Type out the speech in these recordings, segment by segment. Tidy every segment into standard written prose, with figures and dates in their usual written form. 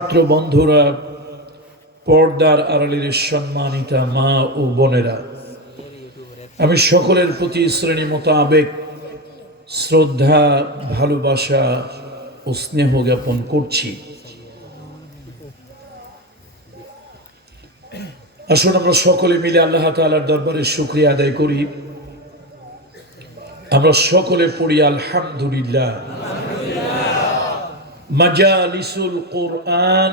ছাত্র বন্ধুরা, পর্দার আড়ালের সম্মানিতা মা ও বোনেরা, আমি সকলের প্রতি শ্রেণী মোতাবেক শ্রদ্ধা, ভালোবাসা ও স্নেহ জ্ঞাপন করছি। আসুন আমরা সকলে মিলে আল্লাহ তাআলার দরবারে শুকরিয়া আদায় করি। আমরা সকলে পড়ি আলহামদুলিল্লাহ। মাজালিসুল কোরআন,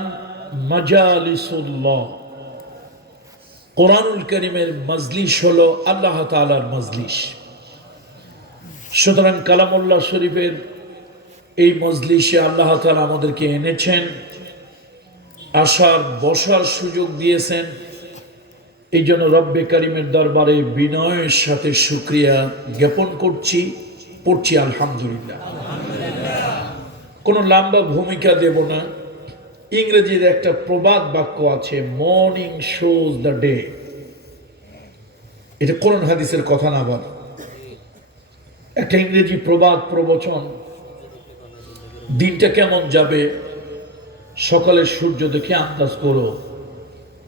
মাজালিসুল্লাহ। কোরআনুল কারীমের মজলিস হলো আল্লাহ তাআলার মজলিস। সুতরাং কালামুল্লাহ শরীফের এই মজলিসে আল্লাহ তাআলা আমাদেরকে এনেছেন, আসার বসার সুযোগ দিয়েছেন। এই জন্য রব্বে কারীমের দরবারে বিনয়ের সাথে শুকরিয়া জ্ঞাপন করছি, পড়ছি আলহামদুলিল্লাহ। কোনো লম্বা ভূমিকা দেব না। ইংরেজির একটা প্রবাদ বাক্য আছে, মর্নিং শোজ দ্য ডে। এটা কোরআন হাদিসের কথা না, বল একটা ইংরেজি প্রবাদ প্রবচন। দিনটা কেমন যাবে সকালের সূর্য দেখে আন্দাজ করো,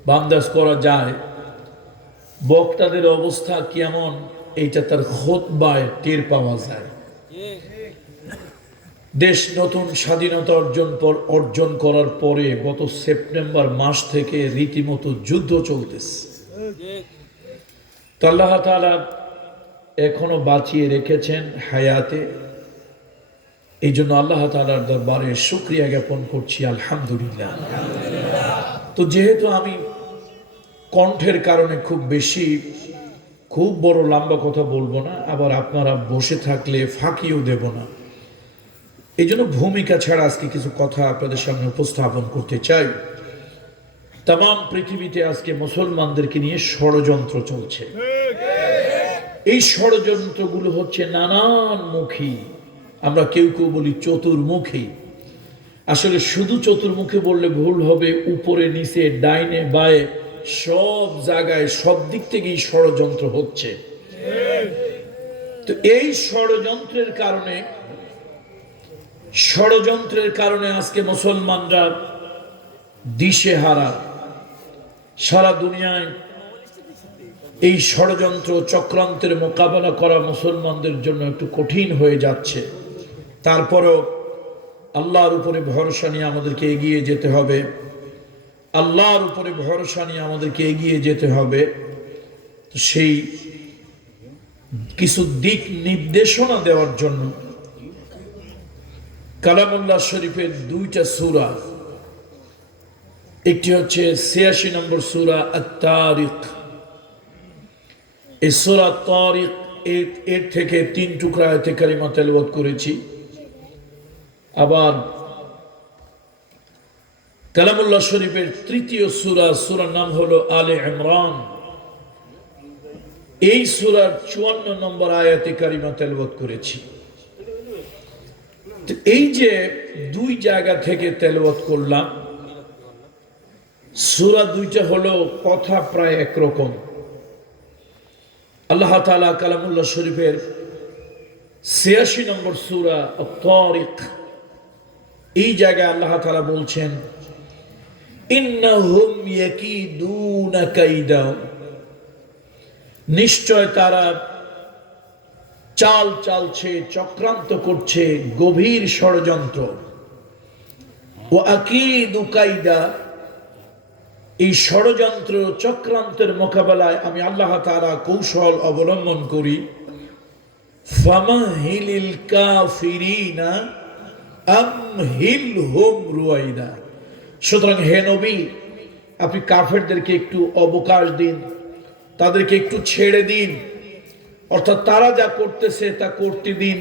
বা আন্দাজ করা যায়। বক্তাদের অবস্থা কেমন এইটা তার খুতবায় টের পাওয়া যায়। দেশ নতুন স্বাধীনতা অর্জন করার পরে গত সেপ্টেম্বর মাস থেকে রীতিমতো যুদ্ধ চলতেছে। আল্লাহ তাআলা এখনো বাঁচিয়ে রেখেছেন হায়াতে। এই জন্য আল্লাহ তাআলার দরবারে শুকরিয়া জ্ঞাপন করছি আলহামদুলিল্লাহ। তো যেহেতু আমি কণ্ঠের কারণে খুব বড় লম্বা কথা বলবো না, আবার আপনারা বসে থাকলে ফাঁকিও দেব না। এই জন্য ভূমিকা ছাড়া আজকে কিছু কথা আপনাদের সামনে উপস্থাপন করতে চাই। তাম পৃথিবীতে আজকে মুসলমানদেরকে নিয়ে ষড়যন্ত্র চলছে। এই ষড়যন্ত্রগুলো হচ্ছে নানান মুখী। আমরা কেউ কেউ বলি চতুর্মুখী। আসলে শুধু চতুর্মুখী বললে ভুল হবে। উপরে নিচে ডাইনে বায়ে সব জায়গায় সব দিক থেকেই ষড়যন্ত্র হচ্ছে। তো এই ষড়যন্ত্রের কারণে আজকে মুসলমানরা দিশেহারা। সারা দুনিয়ায় এই ষড়যন্ত্র চক্রান্তের মোকাবেলা করা মুসলমানদের জন্য একটু কঠিন হয়ে যাচ্ছে। তারপরেও আল্লাহর উপরে ভরসা নিয়ে আমাদেরকে এগিয়ে যেতে হবে। আল্লাহর উপরে ভরসা নিয়ে আমাদেরকে এগিয়ে যেতে হবে। সেই কিছু দিক নির্দেশনা দেওয়ার জন্য কালামুল্লাহ শরীফের দুইটা সূরা, একটি হচ্ছে ৮৬ নম্বর সূরা আত-তারিক। এই সূরা তারিক এর থেকে ৩ টুকরা আয়াতে কারিমা তেলাওয়াত করেছি। আবার কালামুল্লাহ শরীফের তৃতীয় সূরার নাম হলো আলে ইমরান। এই সূরার ৫৪ নম্বর আয়াতে কারিমা তেলাওয়াত করেছি। এই যে দুই জায়গা থেকে তেলাওয়াত করলাম, সূরা দুইটা হলো কথা প্রায় একরকম। আল্লাহ তাআলা কালামুল্লাহ শরীফের ৮৬ নম্বর সূরা আত-তারিক, এই জায়গায় আল্লাহ তাআলা বলছেন, ইন্নাহুম ইয়াকিদুনা কাইদা। নিশ্চয় তারা চাল চালছে, চক্রান্ত করছে, গভীর ষড়যন্ত্র। ওয়া আকিদু কাইদা। এই ষড়যন্ত্র চক্রান্তের মোকাবেলায় আমি আল্লাহ তাআলা কৌশল অবলম্বন করি। ফামাহিলিল কাফিরিনা আমহিলহুম রুয়াইদা। সুতরাং হে নবী, আপনি কাফেরদেরকে একটু অবকাশ দিন, তাদেরকে একটু ছেড়ে দিন। অর্থাৎ তারা যা করতেছে তা করতে দিন।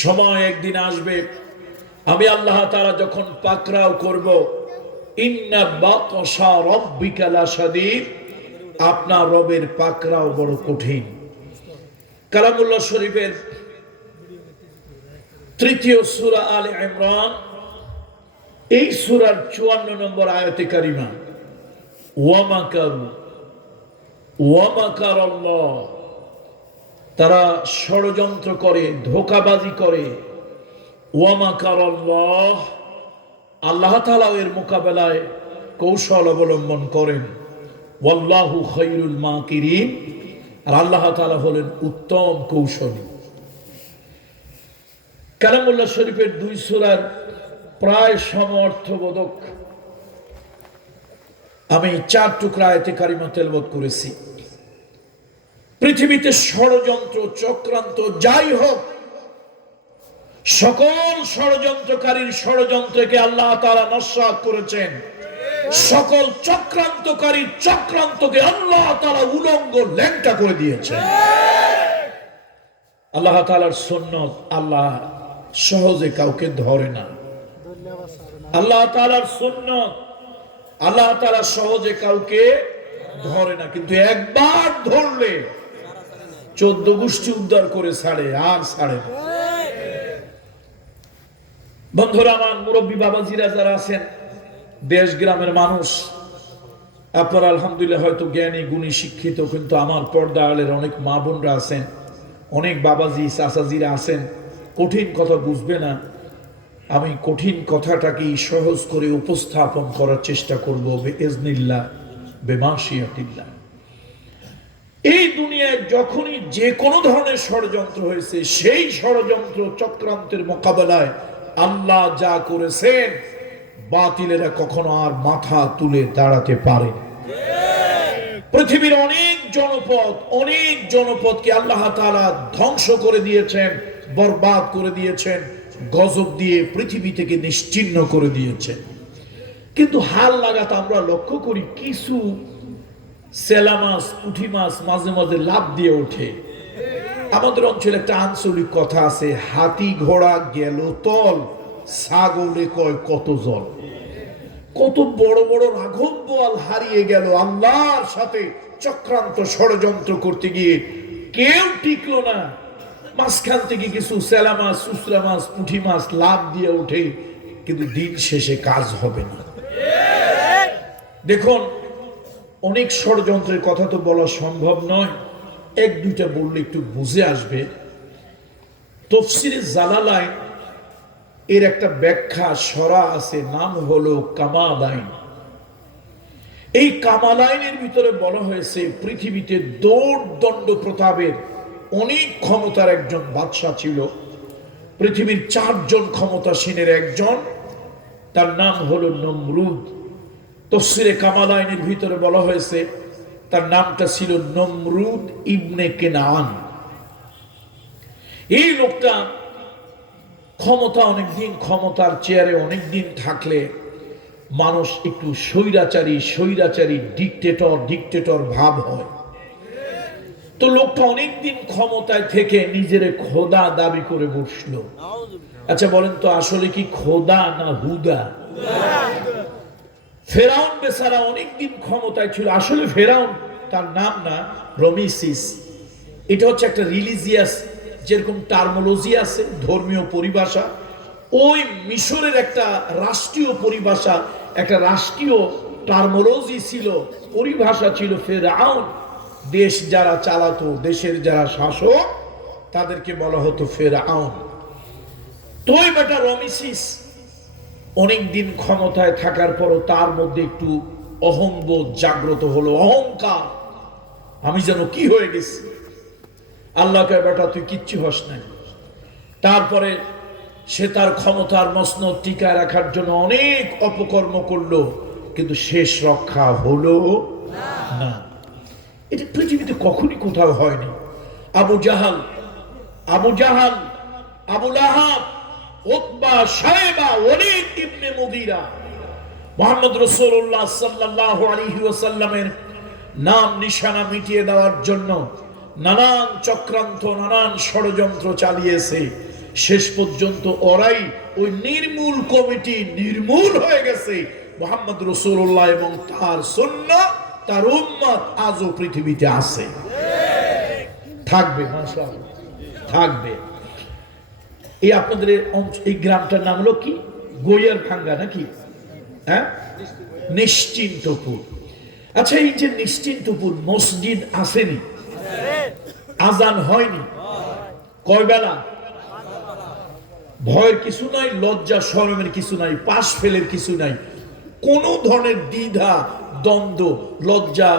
সময় একদিন আসবে আমি আল্লাহ তাআলা যখন পাকড়াও করব। ইন্না বাতশা রাব্বিকা লাশাদীদ। আপনার রবের পাকড়াও বড় কঠিন। কালামুল্লাহ শরীফের তৃতীয় সূরা আলে ইমরান, এই সূরার ৫৪ নম্বর আয়াতে কারিমা, ওয়া মাকারাল্লাহ। তারা ষড়যন্ত্র করে, ধোঁকাবাজি করে। ওয়া মাকারাল্লাহ, আল্লাহ তাআলা এর মোকাবেলায় কৌশল অবলম্বন করেন। ওয়াল্লাহু খায়রুল মাকিরিন, আর আল্লাহ তাআলা হলেন উত্তম কৌশলী। কালামুল্লাহ শরীফের 2 সূরার প্রায় সমর্থবোধক আমি 4 টুকরা আয়াতে কারিমা তেলাওয়াত করেছি। পৃথিবীতে ষড়যন্ত্র চক্রান্ত যাই হোক, সকল ষড়যন্ত্রকারীর ষড়যন্ত্রকে আল্লাহ তাআলা নস্যাৎ করেছেন। সকল চক্রান্তকারীর চক্রান্তকে আল্লাহ তাআলা উলঙ্গ ল্যাংটা করে দিয়েছেন। আল্লাহ তাআলার সুন্নাত আল্লাহ সহজে কাউকে ধরে না। আল্লাহ তাআলার সুন্নাত আল্লাহ তাআলা সহজে কাউকে ধরে না, কিন্তু একবার ধরলে 14 গোষ্ঠী উদ্ধার করে ছাড়ে, আর ছাড়ে না। বন্ধুরা আমার, মুরব্বী বাবাজিরা যারা আছেন, দেশ গ্রামের মানুষ, আপনারা আলহামদুলিল্লাহ হয়তো জ্ঞানী গুণী শিক্ষিত, কিন্তু আমার পর্দা আলের অনেক মা বোনরা আছেন, অনেক বাবাজি চাচাজিরা আছেন, কঠিন কথা বুঝবে না। আমি কঠিন কথাটাকে সহজ করে উপস্থাপন করার চেষ্টা করব বিইজনিল্লাহ বিমাশিয়াতিল্লাহ। এই দুনিয়ায় যখনই যে কোনো ধরনের ষড়যন্ত্র হয়েছে, সেই ষড়যন্ত্র চক্রান্তের মোকাবেলায় আল্লাহ যা করেছেন, বাতিলেরা কখনো আর মাথা তুলে দাঁড়াতে পারে। পৃথিবীর অনেক জনপদকে আল্লাহ তাআলা ধ্বংস করে দিয়েছেন, বরবাদ করে দিয়েছেন, গজব দিয়ে পৃথিবী থেকে নিশ্চিহ্ন করে দিয়েছেন। কিন্তু হাল লাগাত আমরা লক্ষ্য করি, কিছু সেলা মাছ, পুঁটি মাছ মাঝে মাঝে লাভ দিয়ে ওঠে। আমাদের অঞ্চলে একটা আঞ্চলিক কথা আছে, হাতি ঘোড়া গেল তল, ছাগলে কয় কত জল। কত বড় বড় রাঘব বোয়াল হারিয়ে গেল আল্লাহর সাথে চক্রান্ত ষড়যন্ত্র করতে গিয়ে, কেউ টিকলো না। মাঝখান থেকে কিছু সেলা মাছ, সুসরা মাছ, পুঁটি মাছ লাভ দিয়ে ওঠে, কিন্তু দিন শেষে কাজ হবে না। দেখুন, অনেক ষড়যন্ত্রের কথা তো বলা সম্ভব নয়, 1-2টা বললে একটু বুঝে আসবে। তাফসীরে জালালাইন এর একটা ব্যাখ্যা সরা আছে, নাম হলো কামালাইন। এই কামালাইনের ভিতরে বলা হয়েছে, পৃথিবীতে দৌড়দণ্ড প্রতাপের অনেক ক্ষমতার একজন বাদশা ছিল। পৃথিবীর 4 জন ক্ষমতাসীনের একজন, তার নাম হলো নমরুদ। তাফসীরে কামালাইনের ভিতরে বলা হয়েছে তার নামটা ছিল নমরুদ ইবনে কেনান। এই লোকটা ক্ষমতার চেয়ারে অনেকদিন থাকলে মানুষ একটু স্বৈরাচারী ডিক্টেটর ভাব হয়। তো লোকটা অনেকদিন ক্ষমতায় থেকে নিজের খোদা দাবি করে বসলো। আচ্ছা বলেন তো, আসলে কি খোদা না হুদা? ফেরাউন বেচারা অনেকদিন ক্ষমতায় ছিল। আসলে ফেরাউন তার নাম না, রমিসিস। এটা হচ্ছে একটা রিলিজিয়াস, যেরকম টার্মোলজি আছে, ধর্মীয় পরিভাষা, ওই মিশরের একটা রাষ্ট্রীয় পরিভাষা, একটা রাষ্ট্রীয় টার্মোলজি ছিল, পরিভাষা ছিল ফেরাউন। দেশ যারা চালাতো, দেশের যারা শাসক, তাদেরকে বলা হতো ফেরাউন। তোই বেটা রমিসিস অনেকদিন ক্ষমতায় থাকার পরও তার মধ্যে একটু অহংবোধ জাগ্রত হলো, অহংকার, আমি যেন কি হয়ে গেছি। আল্লাহ কয়, বেটা তুই কিচ্ছু হস নাই। তারপরে সে তার ক্ষমতার মসনদ টিকায় রাখার জন্য অনেক অপকর্ম করলো, কিন্তু শেষ রক্ষা হলো না। এটা পৃথিবীতে কখনই কোথাও হয়নি। আবু জাহাল, আবু লাহাব, উতবা, শায়বা, ওয়ালিদ ইবনে মুগীরা, মুহাম্মদ রাসূলুল্লাহ সাল্লাল্লাহু আলাইহি ওয়াসাল্লামের নাম নিশানা মিটিয়ে দেওয়ার জন্য নানান চক্রান্ত, নানান ষড়যন্ত্র চালিয়েছে। শেষ পর্যন্ত ওরাই ওই নির্মূল কমিটি নির্মূল হয়ে গেছে। মুহাম্মদ রাসূলুল্লাহ এবং তার সুন্নাহ, তার উম্মত আজও পৃথিবীতে আছে, থাকবে, মাশাআল্লাহ থাকবে। এই আপনাদের এই গ্রামটার নাম হলো কি? গোয়ার ভাঙ্গা নাকি? হ্যাঁ, নিশ্চিন্তপুর। আচ্ছা, এই যে নিশ্চিন্তপুর, মসজিদ আসেনি, আজান হয়নি, কয় বেলা? ভয়ের কিছু নাই, লজ্জা শরমের কিছু নাই, পাশ ফেলের কিছু নাই, কোন ধরনের দ্বিধা দ্বন্দ্ব লজ্জা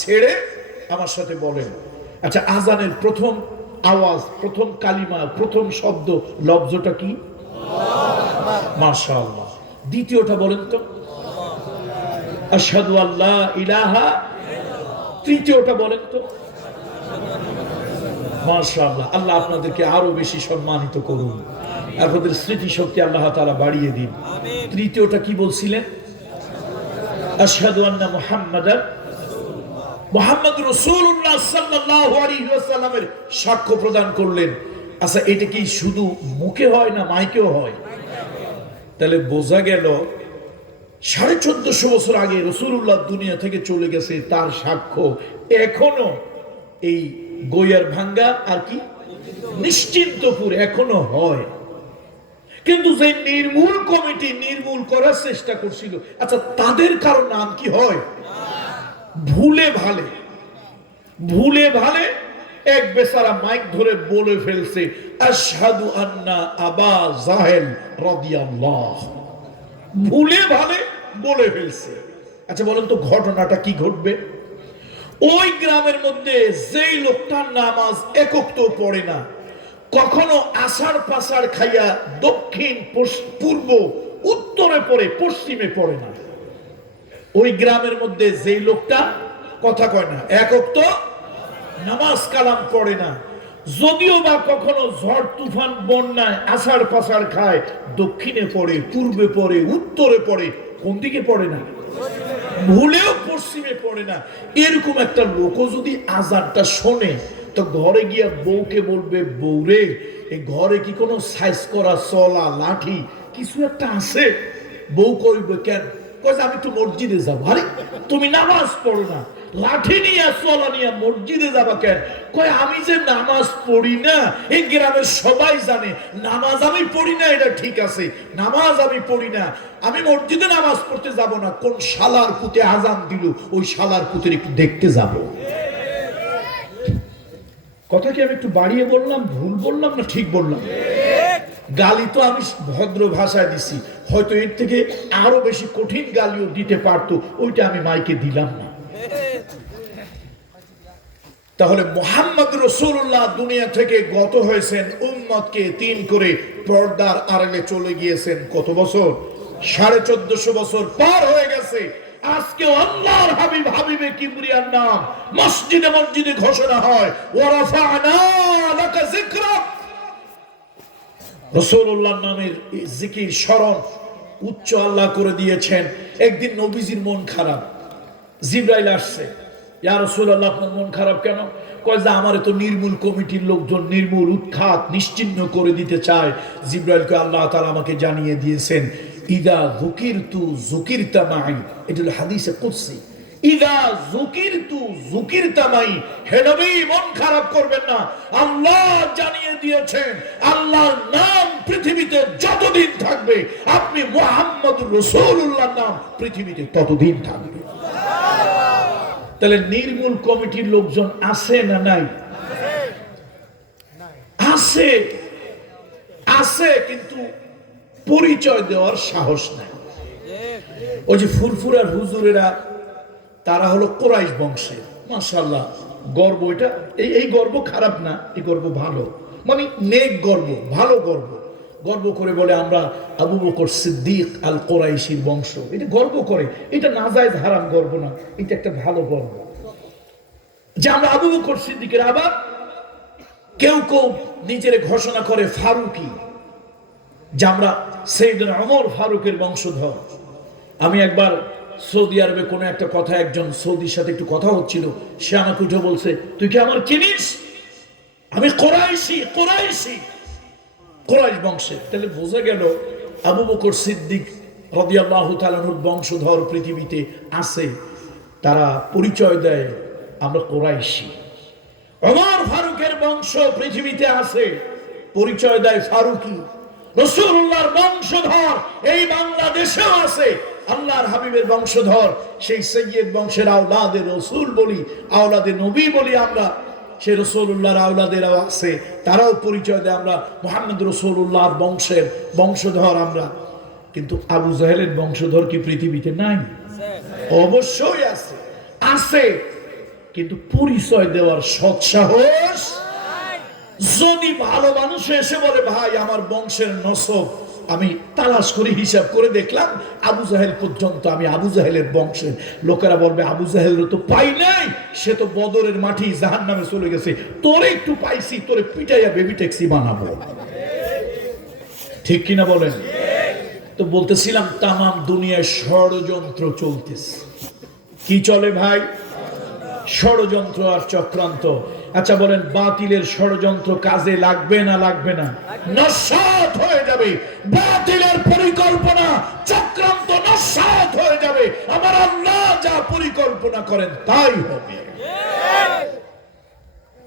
ছেড়ে আমার সাথে বলেন। আচ্ছা, আজানের প্রথম আওয়াজ, প্রথম কালিমা, প্রথম শব্দ লফজটা কি? মাশাআল্লাহ। দ্বিতীয়টা বলেন তো? আশহাদু আল্লা ইলাহা। তৃতীয়টা বলেন তো? মাশাআল্লাহ। আল্লাহ আপনাদেরকে আরো বেশি সম্মানিত করুন, আপনাদের স্মৃতিশক্তি আল্লাহ তাআলা বাড়িয়ে দিন। তৃতীয়টা কি বলছিলেন? আশহাদু আন্না মুহাম্মাদুর রাসূলুল্লাহ সাল্লাল্লাহু আলাইহি ওয়াসাল্লামের সাক্ষ্য প্রদান করলেন। আচ্ছা, এটা কি শুধু মুখে হয় না মাইকেও হয়? তাহলে বোঝা গেল 1450 বছর আগে রাসূলুল্লাহ দুনিয়া থেকে চলে গেছে, তার সাক্ষ্য এখনো এই গইয়ার ভাঙ্গা আর কি নিশ্চিন্তপুর এখনো হয়। কিন্তু যে নির্মূল কমিটি নির্মূল করার চেষ্টা করছিল, আচ্ছা তাদের কারো নাম কি হয়? ভুলে ভালে, ভুলে ভালে এক বেচারা মাইক ধরে বলে ফেলছে আশহাদু আন্না আবা জাহেল রাদিয়াল্লাহু। ভুলে ভালে বলে ফেলছে। আচ্ছা বলেন তো ঘটনাটা কি ঘটবে? ওই গ্রামের মধ্যে যেই লোকটা নামাজ একক তো পড়ে না, কখনো আষাঢ় পাষাঢ় খাইয়া দক্ষিণ পূর্ব উত্তরে পড়ে পশ্চিমে পড়ে না, ওই গ্রামের মধ্যে যেই লোকটা কথা কয় না, একক তো নামাজ কালাম পড়ে না, যদিও বা কখনো ঝড় তুফান বন্যায় আষাঢ় পাষাঢ় খায়, দক্ষিণে পড়ে, পূর্বে পড়ে, উত্তরে পড়ে, কোন দিকে পড়ে না? ভুলেও পশ্চিমে পড়ে না। এরকম একটা লোক যদি আজানটা শোনে, তো ঘরে গিয়া বউকে বলবে, বউরে এই ঘরে কি কোনো সাইজ করা চলা লাঠি কিছু একটা আছে? বউ কইবে কেন? কয় আমি একটু মসজিদে যাবো। আরে তুমি নামাজ পড়ো না, লাঠি নিয়ে চলা নিয়ে মসজিদে যাবা কেন? কয় আমি যে নামাজ পড়ি না, এই গ্রামের সবাই জানে নামাজ আমি পড়ি না, এটা ঠিক আছে, নামাজ আমি পড়ি না, আমি মসজিদে নামাজ পড়তে যাব না, কোন শালার পুতে আজান দিল ওই শালার পুতের একটু দেখতে যাব। কথা কি আমি একটু বাড়িয়ে বললাম, ভুল বললাম না ঠিক বললাম? গালি তো আমি ভদ্র ভাষায় দিছি, হয়তো এর থেকে আরো বেশি কঠিন গালিও দিতে পারতো, ওইটা আমি মাইকে দিলাম না। তাহলে মুহাম্মদ রাসূলুল্লাহ দুনিয়া থেকে গত হয়েছেন, উম্মতকে তিন করে পর্দার আড়ালে চলে গিয়েছেন। কত বছর? 1450 বছর পার হয়ে গেছে। আজকে আল্লাহর হাবিব হাবিবে কিবরিয়ার নাম মসজিদে মসজিদে ঘোষণা হয়, ওয়া রাফা'না লাকা যিকরাক। রাসূলুল্লাহর নামের জিকির স্মরণ উচ্চ আল্লাহ করে দিয়েছেন। একদিন নবীজির মন খারাপ, জিবরাইল আসছে, ইয়া রাসূলুল্লাহ আপনার মন খারাপ কেন? কয় যে আমারে তো নির্মূল কমিটির লোকজন নির্মূল উৎখাত নিশ্চিহ্ন করে দিতে চায়। জিবরাইলকে আল্লাহ তাআলা আমাকে জানিয়ে দিয়েছেন, ইদা যুকিরতু যুকিরতা মাই। এটা হলো হাদিসে কুদসি। ইদা যুকিরতু যুকিরতা মাই। হে নবী মন খারাপ করবেন না, আল্লাহ জানিয়ে দিয়েছেন আল্লাহর নাম পৃথিবীতে যতদিন থাকবে, আপনি মুহাম্মদুর রাসূলুল্লাহর নাম পৃথিবীতে ততদিন থাকবে। তাহলে নির্মূল কমিটির লোকজন আছে না নাই? আছে, আছে, কিন্তু পরিচয় দেওয়ার সাহস নাই। ওই যে ফুরফুরার হুজুরেরা, তারা হলো কুরাইশ বংশের। মাশাআল্লাহ, গর্ব এটা, এই গর্ব খারাপ না, এই গর্ব ভালো, মানে নেক গর্ব, ভালো গর্ব। গর্ব করে বলে আমরা আবু বকর সিদ্দিক আল কুরাইশির বংশ, এটা গর্ব করে। এটা নাজায়েজ হারাম গর্ব না, এটা একটা ভালো গর্ব যে আমরা আবু বকর সিদ্দিকের। আবার কেউ কেউ নিজের ঘোষণা করে ফারুকি, যে আমরা সাইয়েদনা ওমর ফারুকের বংশধর। আমি একবার সৌদি আরবে কোনো একটা কথা, একজন সৌদির সাথে একটু কথা হচ্ছিল, সে আমাকে উঠে বলছে, তুই কি আমার চিনিস? আমি কুরাইশি, কুরাইশি, কুরাইশ বংশের। তাহলে বোঝা গেল আবু বকর সিদ্দিক রাদিয়াল্লাহু তাআলা আনহুর বংশধর পৃথিবীতে আছে, তারা পরিচয় দেয় আমরা কুরাইশি। ওমর ফারুকের বংশ পৃথিবীতে আছে, পরিচয় দেয় ফারুকি। রাসূলুল্লাহর বংশধর এই বাংলাদেশেও আছে, আল্লাহর হাবিবের বংশধর, সেই সৈয়দ বংশের আওলাদে রাসূল বলি, আওলাদে নবী বলি আমরা। সে রাসূলুল্লাহর আওলাদেরাও আছে, তারাও পরিচয় দেয় আমরা মুহাম্মদ রাসূলুল্লাহর বংশের বংশধর আমরা। কিন্তু আবু জাহেলের বংশধর কি পৃথিবীতে নাই? অবশ্যই আছে, আছে, কিন্তু পরিচয় দেওয়ার সৎসাহস। যদি ভালো মানুষ এসে বলে ভাই আমার বংশের নসব, আমি তালাশ করে হিসাব করে দেখলাম আবু জাহেল পর্যন্ত আমি আবু জাহেলের বংশের, লোকেরা বলবে আবু জাহেলের তো পাই নাই, সে তো বদরের মাটি জাহান্নামে চলে গেছে, তোরে একটু পাইছি, তোরে পিটাইয়া বেবি ট্যাক্সি বানাবো। ঠিক কিনা বলেন? তো বলতেছিলাম তামাম দুনিয়ায় ষড়যন্ত্র চলতেছে। কি চলে ভাই? ষড়যন্ত্র আর চক্রান্ত। আচ্ছা বলেন, বাতিলের ষড়যন্ত্র কাজে লাগবে না লাগবে না? নস্যাৎ হয়ে যাবে। বাতিলের পরিকল্পনা চক্রান্ত নস্যাৎ হয়ে যাবে। আমার আল্লাহ যা পরিকল্পনা করেন তাই হবে।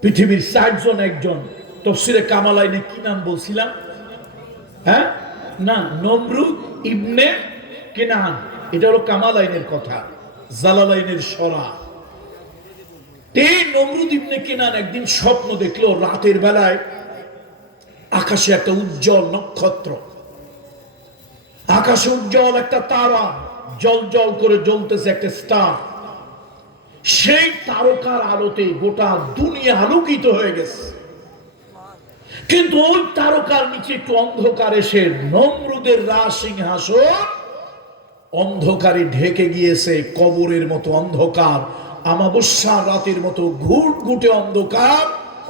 পৃথিবীর ৬০ জন একজন, তাফসীরে কামালাইনে কি নাম বলছিলাম? হ্যাঁ না, নমরুদ ইবনে কিনান, এটা হলো কামালাইনের কথা, জালালাইনের সরা। নমরুদ ইবনে কিনান একদিন স্বপ্ন দেখলো, রাতের বেলায় আকাশে একটা উজ্জ্বল নক্ষত্র, আকাশে উজ্জ্বল একটা তারা জল জল করে জ্বলতেছে, একটা স্টার। সেই তারকার আলোতে গোটা দুনিয়া আলোকিত হয়ে গেছে। কিন্তু ওই তারকার নিচে একটু অন্ধকার এসে নমরুদের রাজসিংহাসন অন্ধকারে ঢেকে গিয়েছে, কবরের মতো অন্ধকার, আমাবস্যা রাতের মতো ঘুটঘুটে অন্ধকার,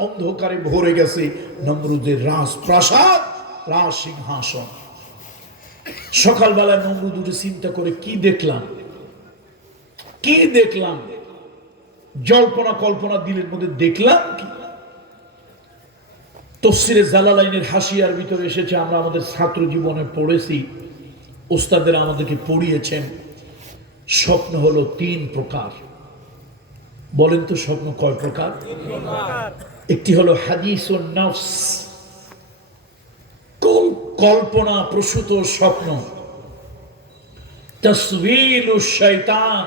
অন্ধকারে ভরে গেছে নমরুদের রাজপ্রাসাদ, রাজসিংহাসন। সকালবেলা নমরুদ উঠে চিন্তা করে, কি দেখলাম, কি দেখলাম, জল্পনা কল্পনা দিলের মধ্যে দেখলাম কি? তাফসীরে জালালাইনের হাসিয়ার ভিতরে এসেছে, আমরা আমাদের ছাত্র জীবনে পড়েছি, ওস্তাদের আমাদেরকে পড়িয়েছেন, স্বপ্ন হলো ৩ প্রকার। বলেন তো স্বপ্ন কয় প্রকার? একটি হলো হাদিসুন নফস, কল্পনা প্রসূত স্বপ্ন। তাসওয়িলুশ শয়তান,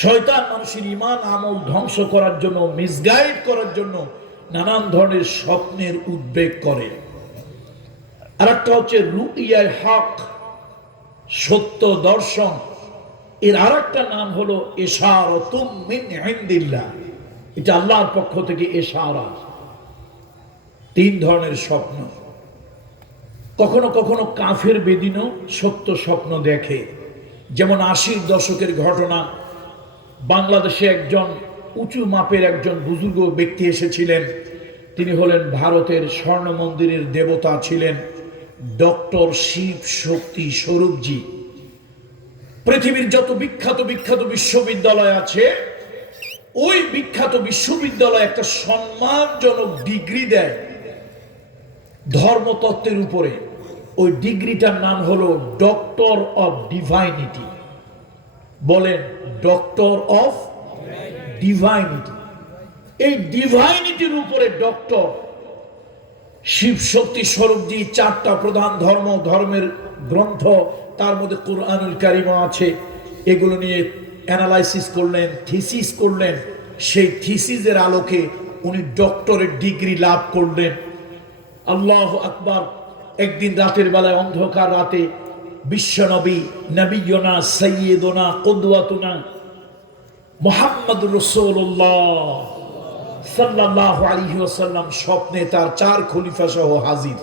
শয়তান মানুষের ঈমান আমল ধ্বংস করার জন্য, মিসগাইড করার জন্য নানান ধরনের স্বপ্নের উদ্বেগ করে। আর একটা হচ্ছে রুইয়ায়ে হক, সত্য দর্শন। এর আর একটা নাম হলো ইশারাতুম মিন ইনদিল্লাহ, এটা আল্লাহর পক্ষ থেকে ইশারা। ৩ ধরনের স্বপ্ন। কখনো কখনো কাফের বেদিনও সত্য স্বপ্ন দেখে। যেমন ৮০ দশকের ঘটনা, বাংলাদেশে একজন উঁচু মাপের একজন বুজুর্গ ব্যক্তি এসেছিলেন। তিনি হলেন ভারতের স্বর্ণ মন্দিরের দেবতা ছিলেন ডক্টর শিব শক্তি স্বরূপজি। পৃথিবীর যত বিখ্যাত বিখ্যাত বিশ্ববিদ্যালয় আছে, ওই বিখ্যাত বিশ্ববিদ্যালয় একটা সম্মানজনক ডিগ্রি দেয় ধর্মতত্ত্বের উপরে। ওই ডিগ্রিটার নাম হলো ডক্টর অফ ডিভাইনিটি। বলেন, ডক্টর অফ ডিভাইনিটি। এই ডিভাইনিটির উপরে ডক্টর শিব শক্তি স্বরূপজি 4টা প্রধান ধর্মের গ্রন্থ, তার মধ্যে কুরআনুল কারীম আছে, এগুলো নিয়ে অ্যানালাইসিস করলেন, থিসিস করলেন। সেই থিসিসের আলোকে উনি ডক্টরেট ডিগ্রি লাভ করলেন। আল্লাহু আকবার। একদিন রাতের বেলায়, অন্ধকার রাতে, বিশ্বনবী নবিয়না সাইয়্যিদুনা কুদওয়াতুনা মুহাম্মদুর রাসূলুল্লাহ সাল্লাল্লাহু আলাইহি ওয়াসাল্লাম স্বপ্নে তার 4 খলিফা সহ হাজির।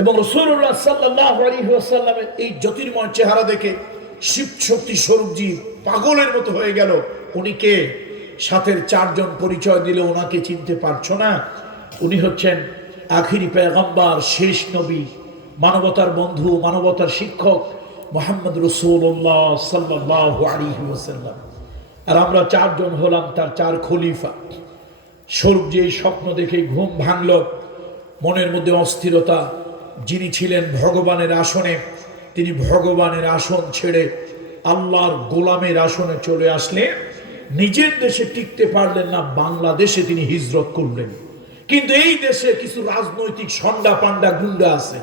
এবং রাসূলুল্লাহ সাল্লাল্লাহু আলাইহি ওয়াসাল্লামের এই জ্যোতির্ময় চেহারা দেখে শিব শক্তি স্বরূপজি পাগলের মতো হয়ে গেল। উনি কে? সাথের 4 জন পরিচয় দিলে ওনাকে চিনতে পারছো না? উনি হচ্ছেন আখিরি পয়গম্বর, শেষ নবী, মানবতার বন্ধু, মানবতার শিক্ষক মুহাম্মদ রাসূলুল্লাহ সাল্লাল্লাহু আলাইহি ওয়াসাল্লাম। আর আমরা 4 জন হলাম তার 4 খলিফা। স্বরূপজি এই স্বপ্ন দেখে ঘুম ভাঙল, মনের মধ্যে অস্থিরতা। যিনি ছিলেন ভগবানের আসনে, তিনি ভগবানের আসন ছেড়ে আল্লাহর গোলামের আসনে চলে আসলে নিজের দেশে টিকতে পারলেন না, বাংলাদেশে তিনি হিজরত করলেন। কিন্তু এই দেশে কিছু রাজনৈতিক সন্ডা পান্ডা গুন্ডা আছে,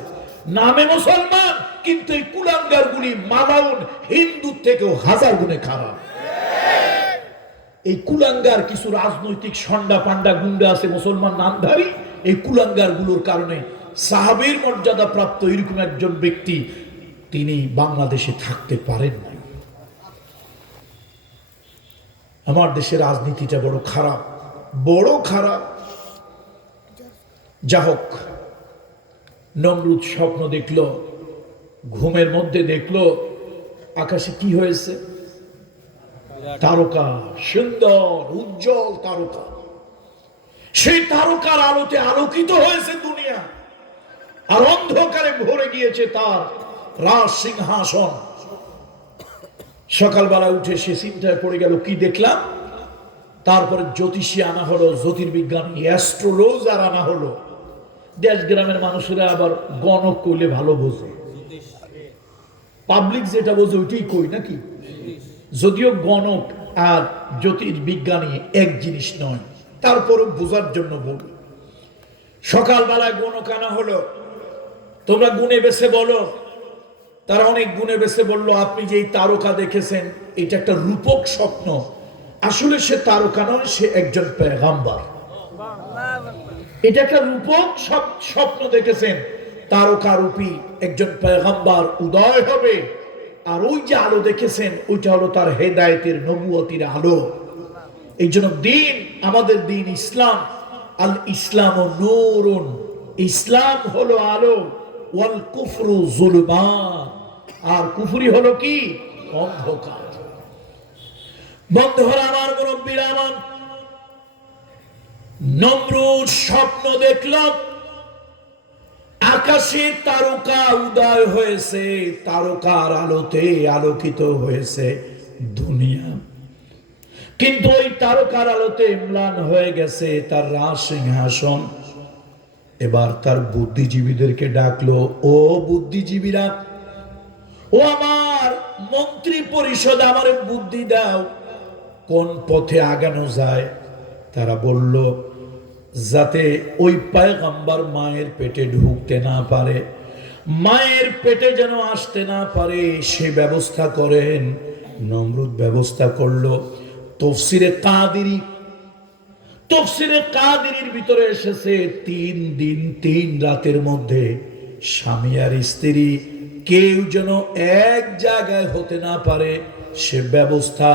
নামে মুসলমান, কিন্তু এই কুলাঙ্গারগুলি মালাউন হিন্দুর থেকেও 1000 গুণে খারাপ। এই কুলাঙ্গার কিছু রাজনৈতিক সন্ডা পান্ডা গুন্ডা আছে মুসলমান নামধারী, এই কুলাঙ্গার গুলোর কারণে সাহাবীর মর্যাদা প্রাপ্ত এরকম একজন ব্যক্তি তিনি বাংলাদেশে থাকতে পারেন না। আমার দেশের রাজনীতিটা বড় খারাপ, বড় খারাপ। যা হোক, নমরুদ স্বপ্ন দেখলো, ঘুমের মধ্যে দেখলো আকাশে কি হয়েছে, তারকা, সুন্দর উজ্জ্বল তারকা। সেই তারকার আলোতে আলোকিত হয়েছে দুনিয়া, আর অন্ধকারে ভরে গিয়েছে তার রাজ সিংহাসন। সকালবেলা উঠে সে চিন্তায় পড়ে গেল, কি দেখলাম। তারপরে জ্যোতিষী আনা হলো, জ্যোতির্বিজ্ঞানী অ্যাস্ট্রোলজার আনা হলো। দেশ গ্রামের মানুষেরা আবার গণক কইলে ভালো বোঝে, পাবলিক যেটা বোঝে ওইটাই কই নাকি। যদিও গণক আর জ্যোতির্বিজ্ঞানী এক জিনিস নয়, তারপরও বোঝার জন্য বলি। সকালবেলায় গণক আনা হলো, তোমরা গুনে বেছে বলো। তারা অনেক গুনে বেছে বললো, আপনি যে তারকা দেখেছেন এটা একটা রূপক স্বপ্ন, আসলে সে তারকা নয়, সে একজন পয়গম্বর। এটা একটা রূপক স্বপ্ন দেখেছেন, তারকা রূপী একজন পয়গম্বর উদয় হবে। আর ওই যে আলো দেখেছেন ওইটা হলো তার হেদায়েতের নবুয়তির আলো। এই জন্য দিন, আমাদের দিন ইসলাম, আল ইসলাম নূরুন, ইসলাম হলো আলো, ওয়াল কুফরু যুলমাত, আর কুফরি হলো কি, অন্ধকার। বন্ধুরা আমার, মুরব্বিরা আমার, নমরুদ স্বপ্ন দেখল আকাশে তারকা উদয় হয়েছে, তারকার আলোতে আলোকিত হয়েছে দুনিয়া। কিন্তু ওই তারকার আলোতে ম্লান হয়ে গেছে তার রাজ সিংহাসন। এবার তার বুদ্ধিজীবীদেরকে ডাকলো, ও বুদ্ধিজীবীরা, ও আমার মন্ত্রী পরিষদ, আমার বুদ্ধি দাও, কোন পথে আগানো যায়। তারা বলল, যাতে ওই পয়গম্বর মায়ের পেটে ঢুকতে না পারে, মায়ের পেটে যেন আসতে না পারে, সে ব্যবস্থা করেন। নমরুদ ব্যবস্থা করলো। তফসিরে কাদিরির ভিতরে এসেছে 3 দিন 3 রাতের মধ্যে স্বামী আর স্ত্রী কেউ যেন এক জায়গায় হতে না পারে, সে ব্যবস্থা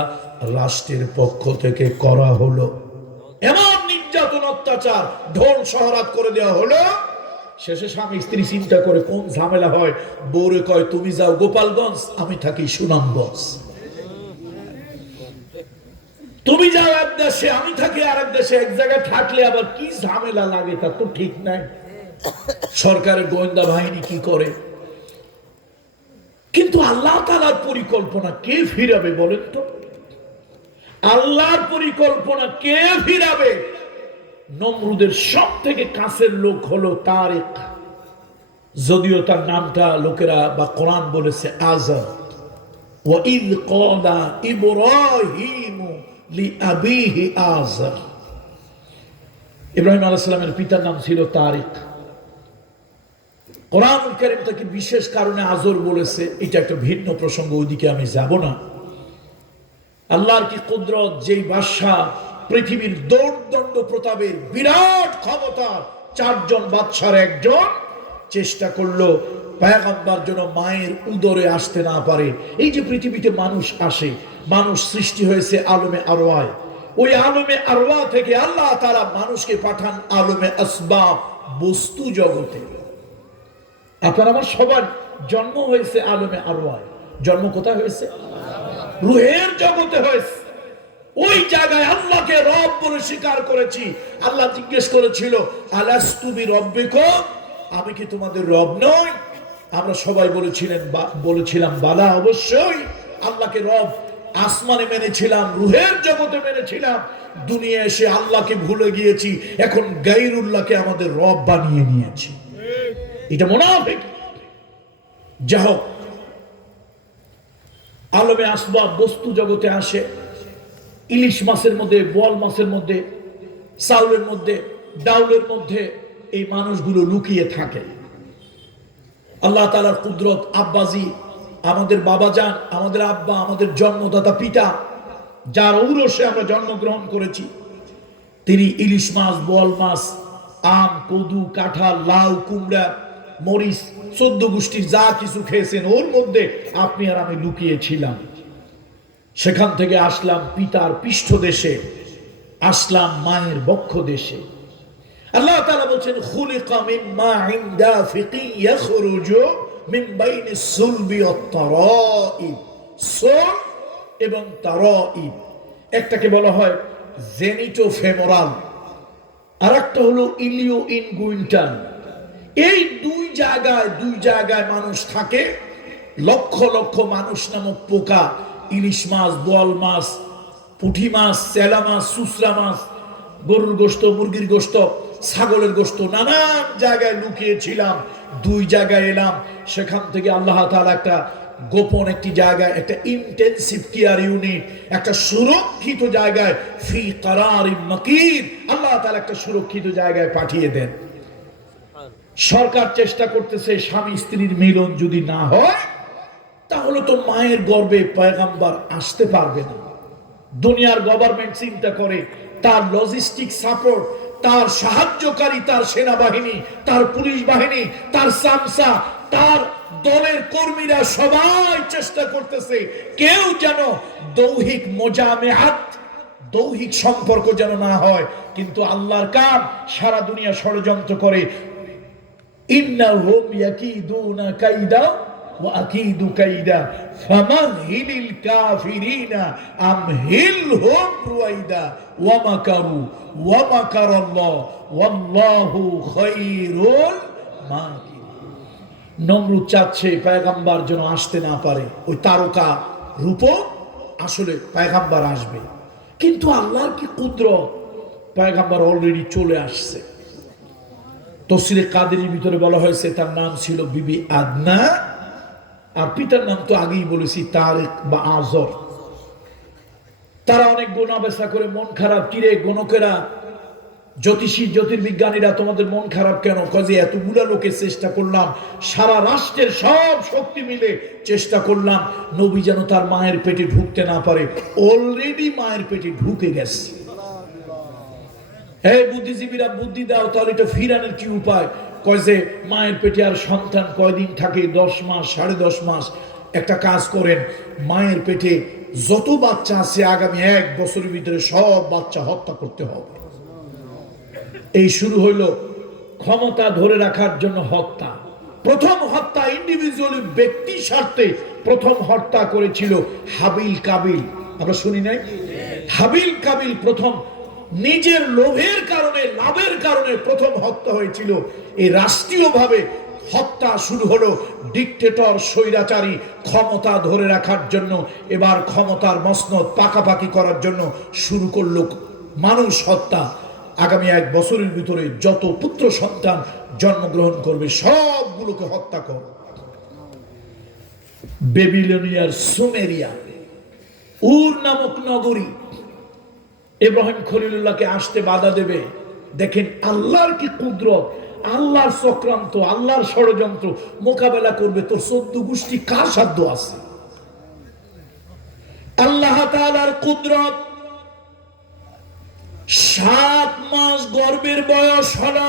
রাষ্ট্রের পক্ষ থেকে করা হলো। এমন নির্যাতন অত্যাচার ঢোল শহরাত করে দেওয়া হলো। শেষে স্বামী স্ত্রী চিন্তা করে কোন ঝামেলা হয়, বউরে কয়, তুমি যাও গোপালগঞ্জ, আমি থাকি সুনামগঞ্জ। তুমি যাও এক দেশে, আমি থাকি আরেক দেশে, এক জায়গায় থাকলে আবার কি ঝামেলা লাগে তা তো ঠিক নাই। সরকারের গোয়েন্দা বাহিনী কি করে। কিন্তু আল্লাহ তাআলার পরিকল্পনা কে ফিরাবে বলেন তো? আল্লাহর পরিকল্পনা কে ফিরাবে? নমরুদের সব থেকে কাছের লোক হলো তারেক, যদিও তার নামটা লোকেরা বা কোরআন বলেছে আজার। ওয়া ইয ক্বালা ইব্রাহিম লিআবিহি আজার। ইব্রাহিম আলাইহিস সালামের পিতার নাম ছিল তারেক। কোরআনুল কারীম তাকে বিশেষ কারণে আজর বলেছে, এটা একটা ভিন্ন প্রসঙ্গ, ওইদিকে আমি যাব না। আল্লাহর কি কুদরত, যেই বাদশা পৃথিবীর দৌর্দণ্ড প্রতাপের বিরাট ক্ষমতা, 4 জন বাদশার একজন চেষ্টা করলো পয়গম্বর যেন মায়ের উদরে আসতে না পারে। এই যে পৃথিবীতে মানুষ আসে, মানুষ সৃষ্টি হয়েছে আলমে আরওয়ায়, ওই আলমে আরওয়া থেকে আল্লাহ তাআলা মানুষকে পাঠান আলমে আসবাব, বস্তু জগতে। আপনার আমার সবার জন্ম হয়েছে আলমে আরওয়ায়। জন্ম কোথায় হয়েছে? রূহের জগতে হয়েছে। ওই জায়গায় আল্লাহকে রব বলে স্বীকার করেছি। আল্লাহ জিজ্ঞেস করেছিল, আলাস্তু বিরব্বিকুম, আমি কি তোমাদের রব নই? আমরা সবাই বলেছিলাম বালা, অবশ্যই। আল্লাহকে রব আসমানে মেনেছিলাম, রূহের জগতে মেনেছিলাম। দুনিয়া এসে আল্লাহকে ভুলে গিয়েছি, এখন গায়রুল্লাহকে আমাদের রব বানিয়ে নিয়েছি। এটা মুনাফিক। যা হোক, আলমে আসবাব বস্তু জগতে আসে। ইলিশ মাছের মধ্যে, বোয়াল মাছের মধ্যে, চাউলের মধ্যে, ডাউলের মধ্যে এই মানুষগুলো লুকিয়ে থাকে। আল্লাহ তাআলার কুদরত। আব্বাজি, আমাদের বাবা যান, আমাদের আব্বা, আমাদের জন্মদাতা পিতা, যার ঔরসে আমরা জন্মগ্রহণ করেছি, তিনি ইলিশ মাছ, বোয়াল মাছ, আম, কদু, কাঁঠাল, লাউ, কুমড়া, মরিচ, 14 গোষ্ঠীর যা কিছু খেয়েছেন, ওর মধ্যে আপনি আর আমি লুকিয়েছিলাম। সেখান থেকে আসলাম পিতার পৃষ্ঠ দেশে, আসলাম মায়ের বক্ষ দেশে। আল্লাহ তাআলা বলেন খুলিকা মিন মাইন দাফিকিন ইয়াখরুজু মিন বাইনিস সুলবি ওয়াত তারাইব। সুল এবং তারাইব, একটাকে বলা হয় জেনিটোফেমোরাল, আর একটা হলো ইলিও ইনগুইন্টাল। এই দুই জায়গায় মানুষ থাকে। লক্ষ লক্ষ মানুষ নামক পোকা, ইলিশ মাছ, বোয়াল মাছ, পুঁটি মাছ, চেলা মাছ, সুসরা মাছ, গরুর গোশত, মুরগির গোশত, ছাগলের গোশত, নানান জায়গায় লুকিয়েছিলাম। দুই জায়গায় এলাম, সেখান থেকে আল্লাহ তাআলা একটা গোপন একটি জায়গায়, একটা ইন্টেনসিভ কেয়ার ইউনিট, একটা সুরক্ষিত জায়গায়, ফি কারারিম মাকিন, আল্লাহ তাআলা একটা সুরক্ষিত জায়গায় পাঠিয়ে দেন। সরকার চেষ্টা করতেছে স্বামী স্ত্রীর মিলন যদি না হয়, তাহলে তো মায়ের গর্ভে পয়গাম্বর আসতে পারবে না। দুনিয়ার গভর্নমেন্ট চিন্তা করে তার লজিস্টিক সাপোর্ট, তার সাহায্যকারী, তার সেনাবাহিনী, তার পুলিশ বাহিনী, তার সামসা, তার দলের কর্মীরা সবাই চেষ্টা করতেছে কেউ যেন দৈহিক মোজামেআত, দৈহিক সম্পর্ক যেন না হয়। কিন্তু আল্লাহর কাম, সারা দুনিয়া ষড়যন্ত্র করে। ইন্নাহুম ইয়াকিদুনা কাইদা ওয়া আকিদু কাইদা ফামাহিলিল কাফিরিনা আমহিলহুম রুয়াইদা ওয়া মাকারু ওয়া মাকারাল্লাহ ওয়াল্লাহু খায়রুল মাকিরিন। নমরুদ চাচ্ছে পয়গম্বর যেন আসতে না পারে, ওই তারকা রূপ আসলে পয়গম্বর আসবে। কিন্তু আল্লাহর কি কুদরত, পয়গম্বর অলরেডি চলে আসছে। তফসিরে কাদেরীর ভিতরে বলা হয়েছে তার নাম ছিল বিবি আদনা, আর পিতার নাম তো আগেই বলেছি তারেক বা আজর। তারা অনেক গোনা বেচা করে মন খারাপ। কিরে গণকেরা, জ্যোতিষী, জ্যোতির্বিজ্ঞানীরা, তোমাদের মন খারাপ কেন? কাজে এতগুলা লোকের চেষ্টা করলাম, সারা রাষ্ট্রের সব শক্তি মিলে চেষ্টা করলাম, নবী যেন তার মায়ের পেটে ঢুকতে না পারে। অলরেডি মায়ের পেটে ঢুকে গেছে। হে বুদ্ধিজীবীরা, বুদ্ধি দাও, তাহলে এটা ফিরানোর কি উপায়? কয় যে মায়ের পেটে আর সন্তান কয়দিন থাকে? 10 মাস, 10.5 মাস। একটা কাজ করেন, মায়ের পেটে যত বাচ্চা আছে আগামী 1 বছরের ভিতরে সব বাচ্চা হত্যা করতে হবে। এই শুরু হইলো ক্ষমতা ধরে রাখার জন্য হত্যা। প্রথম হত্যা ইন্ডিভিজুয়ালি, ব্যক্তি স্বার্থে প্রথম হত্যা করেছিল হাবিল কাবিল। আমরা শুনি নাই? হাবিল কাবিল প্রথম নিজের লোভের কারণে, লাভের কারণে প্রথম হত্যা হয়েছিল। এই রাষ্ট্রীয়ভাবে হত্যা শুরু হলো ডিক্টেটর, স্বৈরাচারী ক্ষমতা ধরে রাখার জন্য। এবার ক্ষমতার মসনদ পাকাপাকি করার জন্য শুরু করলো মানুষ হত্যা। আগামী 1 বছরের ভিতরে যত পুত্র সন্তান জন্মগ্রহণ করবে সবগুলোকে হত্যা কর। বেবিলনিয়ার সুমেরিয়া, উর নামক নগরী, ইব্রাহিম খলিলুল্লাহকে আসতে বাধা দেবে। দেখেন আল্লাহর কি কুদরত, আল্লাহর চক্রান্ত, আল্লাহর ষড়যন্ত্র মোকাবেলা করবে তোর 14 গোষ্ঠী কার সাধ্য আছে? আল্লাহ তাআলার কুদরত। 7 মাস গর্ভের বয়স হলো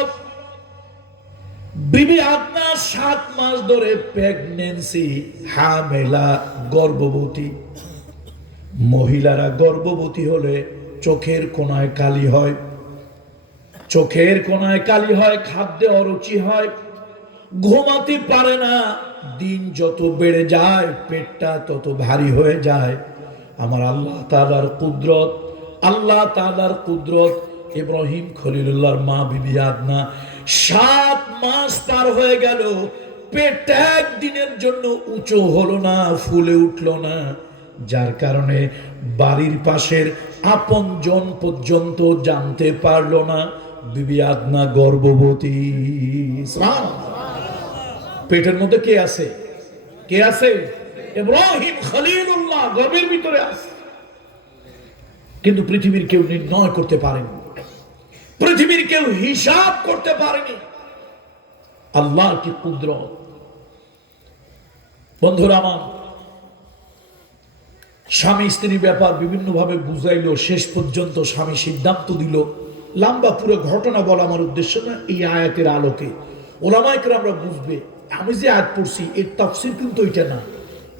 বিবি আদনা, 7 মাস ধরে প্রেগন্যান্সি, হামেলা, গর্ভবতী। মহিলারা গর্ভবতী হলে চোখের কোনায় কালি হয়, চোখের কোনায় কালি হয়, খাদ্যে অরুচি হয়, ঘুমাতে পারে না। দিন যত বেড়ে যায় পেটটা তত ভারী হয়ে যায়। আমার আল্লাহ তাআলার কুদরত, আল্লাহ তাআলার কুদরত। ইব্রাহিম খলিলুল্লাহর মা বিবি আদনা 7 মাস পার হয়ে গেল, পেট একদিনের জন্য উঁচু হলো না, ফুলে উঠলো না। যার কারণে বাড়ির পাশের আপনজন পর্যন্ত জানতে পারলো না বিবি আদনা গর্ভবতী। পেটের মধ্যে কে আছে? কে আছে? ইব্রাহিম খলিলুল্লাহ গর্ভের ভিতরে আছে। কিন্তু পৃথিবীর কেউ নির্ণয় করতে পারেনি, পৃথিবীর কেউ হিসাব করতে পারেনি আল্লাহর কি কুদরত। বন্ধুরা আমার, স্বামী স্ত্রীর ব্যাপার বিভিন্নভাবে বুঝাইলো, শেষ পর্যন্ত স্বামী সিদ্ধান্ত দিল। লম্বা পুরো ঘটনা বলা আমার উদ্দেশ্য না, এই আয়াতের আলোকে ওলামায়ে কেরামরা বুঝবে। আমি যে আয়াত পড়ছি এর তাফসীর কিন্তু এটা না,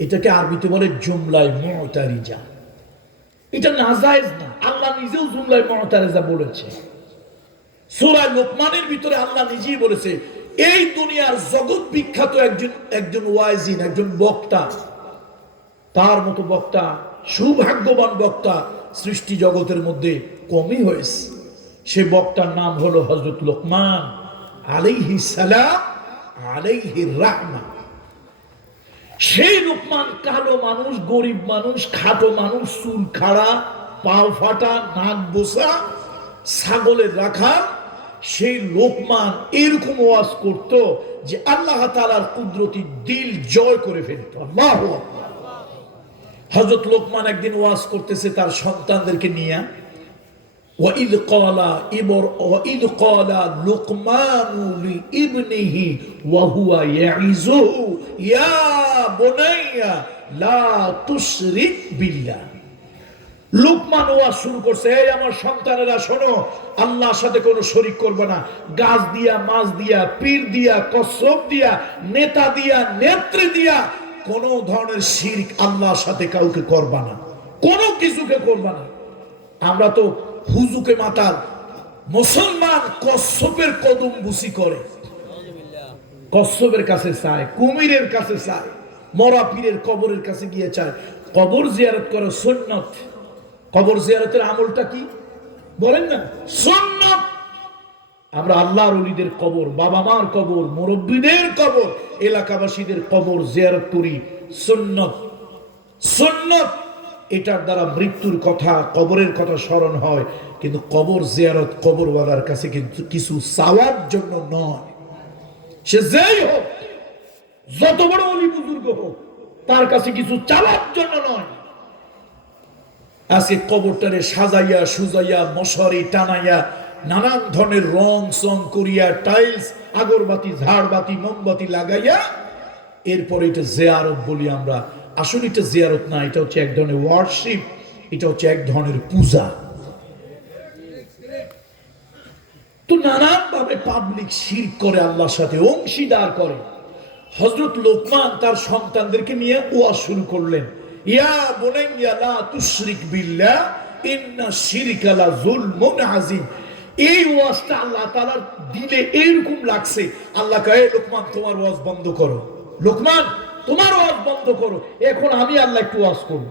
এটাকে আরবিতে বলে জুমলায়ে মুতারিজা। এটা নাজায়েজ না, আল্লাহ নিজেও জুমলায়ে মুতারিজা বলেছে। সূরা লোকমানের ভিতরে আল্লাহ নিজেই বলেছে, এই দুনিয়ার জগৎ বিখ্যাত একজন ওয়াইজিন, একজন বক্তা, তার মতো বক্তা, সৌভাগ্যবান বক্তা সৃষ্টি জগতের মধ্যে কমই হয়েছে। সে বক্তার নাম হলো হযরত লোকমান আলাইহিস সালাম আলাইহির রাহমা। সেই লোকমান কালো মানুষ, গরিব মানুষ, খাটো মানুষ, চুল খাড়া, পাও ফাটা, নাক বোসা, ছাগলের রাখাল। সেই লোকমান এরকম ওয়াজ করত যে আল্লাহ তাআলার কুদরতি দিল জয় করে ফেলত। আল্লাহু আকবার। হযরত লোকমান একদিন ওয়াজ করতেছে তার সন্তানদেরকে নিয়ে। وَإِذْ قَالَ لُقْمَانُ لِابْنِهِ وَهُوَ يَعِظُهُ يَا بُنَيَّ لَا تُشْرِكْ بِاللَّهِ। লোকমান ওয়াজ শুরু করছে, এই আমার সন্তানেরা শোনো, আল্লাহর সাথে কোনো শরীক করবে না। গাছ দিয়া, মাছ দিয়া, পীর দিয়া, কসব দিয়া, নেতা দিয়া, নেত্রী দিয়া কোন ধরনের শিরক আল্লাহর সাথে কাউকে করবা না, কোনো কিছুকে করবা না। আমরা তো হুজুকে মাতাল, মুসলমান কচ্ছপের কদম বুসি করে, কচ্ছপের কাছে চায়, কুমিরের কাছে চায়, মরা পীরের কবরের কাছে গিয়ে চায়। কবর জিয়ারত করা সুন্নাত। কবর জিয়ারতের আমলটা কি বলেন না? সুন্নাত। আমরা আল্লাহর ওলিদের কবর, বাবা মার কবর, মুরব্বীদের কবর, এলাকাবাসীদের কবর জিয়ারত করি, সুন্নাত। সুন্নাত। এটার দ্বারা মৃত্যুর কথা, কবরের কথা স্মরণ হয়। কিন্তু কবর জিয়ারত কবরওয়ালার কাছে কিন্তু কিছু চাওয়ার জন্য নয়। সে যেই হোক, যত বড় ওলি বুজুর্গ হোক, তার কাছে কিছু চাওয়ার জন্য নয়। আজকে কবরটারে সাজাইয়া সুজাইয়া, মশারি টানাইয়া, নানান ধরনের রং সং করিয়া, টাইলস, আগরবাতি, ঝাড়বাতি, মোমবাতি লাগাইয়া এরপরে এটা জিয়ারত বলি আমরা। আসলে এটা জিয়ারত না, এটা হচ্ছে এক ধরনের ওয়ার্শিপ, এটা হচ্ছে এক ধরনের পূজা। তো নানান ভাবে পাবলিক শিরক করে, আল্লাহর সাথে অংশীদার করে। হযরত লোকমান তার সন্তানদেরকে নিয়ে ওয়াজ শুরু করলেন, ইয়া বুনাইয়া লা তুশরিক বিল্লাহ ইন্না শিরকা লা যুলমুন আযীম। এই ওয়াজটা আল্লাহ তাআলার দিলে এরকম লাগছে, আল্লাহ কয়, লোকমান তোমার ওয়াজ বন্ধ করো, লোকমান তোমার ওয়াজ বন্ধ করো, এখন আমি আল্লাহ একটু ওয়াজ করব,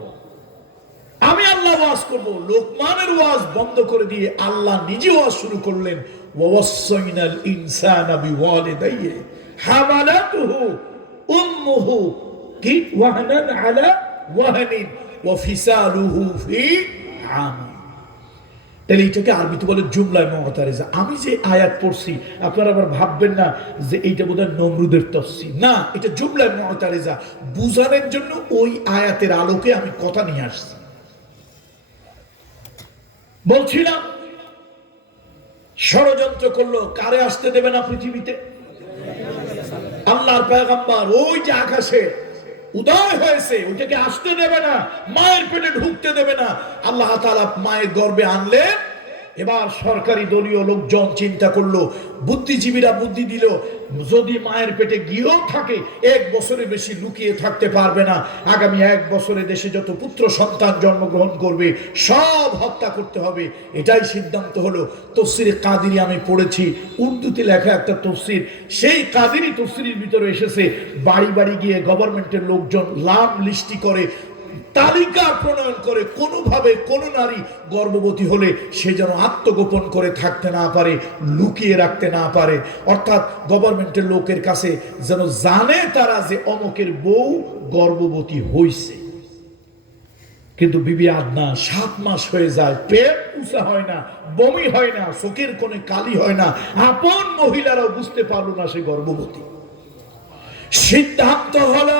আমি আল্লাহ ওয়াজ করব। লোকমানের ওয়াজ বন্ধ করে দিয়ে আল্লাহ নিজে ওয়াজ শুরু করলেন, ওয়াসাইনাল ইনসানা বিওয়ালিদাইহি হামালাতুহু উম্মুহু কি ওয়াহনান আলা ওয়াহনিন ওয়া ফিসালুহু ফি আম। তাহলে এটাকে আরবিতে বলে জুমলায়ে মুতারিজা। আমি যে আয়াত পড়ছি আপনারা আবার ভাববেন না যে এইটা বোধহয় নমরুদের তাফসীর, না, এটা জুমলায়ে মুতারিজা। বুঝানোর জন্য ওই আয়াতের আলোকে আমি কথা নিয়ে আসছি। বলছিলাম ষড়যন্ত্র করলো, কারে আসতে দেবে না পৃথিবীতে? আল্লাহর পয়গম্বর ওই যে আকাশে উদয় হয়েছে ওইটাকে আসতে দেবে না, মায়ের পেটে ঢুকতে দেবে না। আল্লাহ তাআলা মায়ের গর্ভে আনলেন। এবার সরকারি দলীয় লোকজন চিন্তা করলো, বুদ্ধিজীবীরা বুদ্ধি দিল, যদি মায়ের পেটে গিয়েও থাকে 1 বছরের বেশি লুকিয়ে থাকতে পারবে না। আগামী 1 বছরে দেশে যত পুত্র সন্তান জন্মগ্রহণ করবে সব হত্যা করতে হবে। এটাই সিদ্ধান্ত হলো। তফসিরে কাদিরি আমি পড়েছি, উর্দুতে লেখা একটা তফসির। সেই কাদিরি তফসিরের ভিতরে এসেছে, বাড়ি বাড়ি গিয়ে গভর্নমেন্টের লোকজন লাম লিস্টি করে, তালিকা প্রণয়ন করে, কোনোভাবে কোনো নারী গর্ভবতী হলে সে যেন আত্মগোপন করে থাকতে না পারে, লুকিয়ে রাখতে না পারে। অর্থাৎ গভর্নমেন্টের লোকের কাছে যেন জানে তারা যে অমকের বউ গর্ভবতী হইছে। কিন্তু বিবি আদনা 7 মাস হয়ে যায়, পেট উঁচা হয় না, বমি হয় না, চোখের কোণে কালি হয় না, আপন মহিলারাও বুঝতে পারলো না সে গর্ভবতী। সিদ্ধান্ত হলো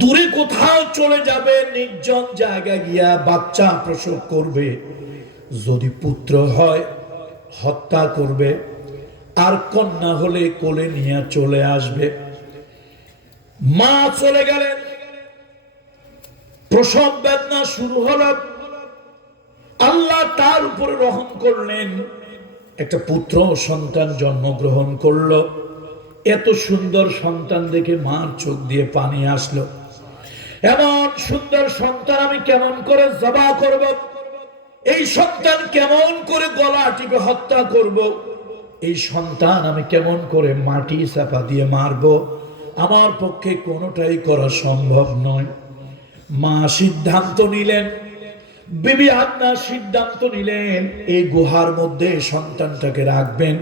দূরে কোথাও চলে যাবে, নির্জন জায়গায় গিয়া বাচ্চা প্রসব করবে। যদি পুত্র হয় হত্যা করবে, আর কন্যা হলে কোলে নিয়ে চলে আসবে। মা চলে গেলেন, প্রসব বেদনা শুরু হলো। আল্লাহ তার উপরে রহম করলেন, একটা পুত্র সন্তান জন্মগ্রহণ করলো। এত সুন্দর সন্তান দেখে মার চোখ দিয়ে পানি আসলো। এমন সুন্দর সন্তান আমি কেমন করে জবাহ করব, এই সন্তান কেমন করে গলা টিপে হত্যা করব, এই সন্তান আমি কেমন করে মাটি চাপা দিয়ে মারব, আমার পক্ষে কোনোটাই করা সম্ভব নয়। মা সিদ্ধান্ত নিলেন, বিবি আদনা সিদ্ধান্ত নিলেন, এই গুহার মধ্যে সন্তানটাকে রাখবেন,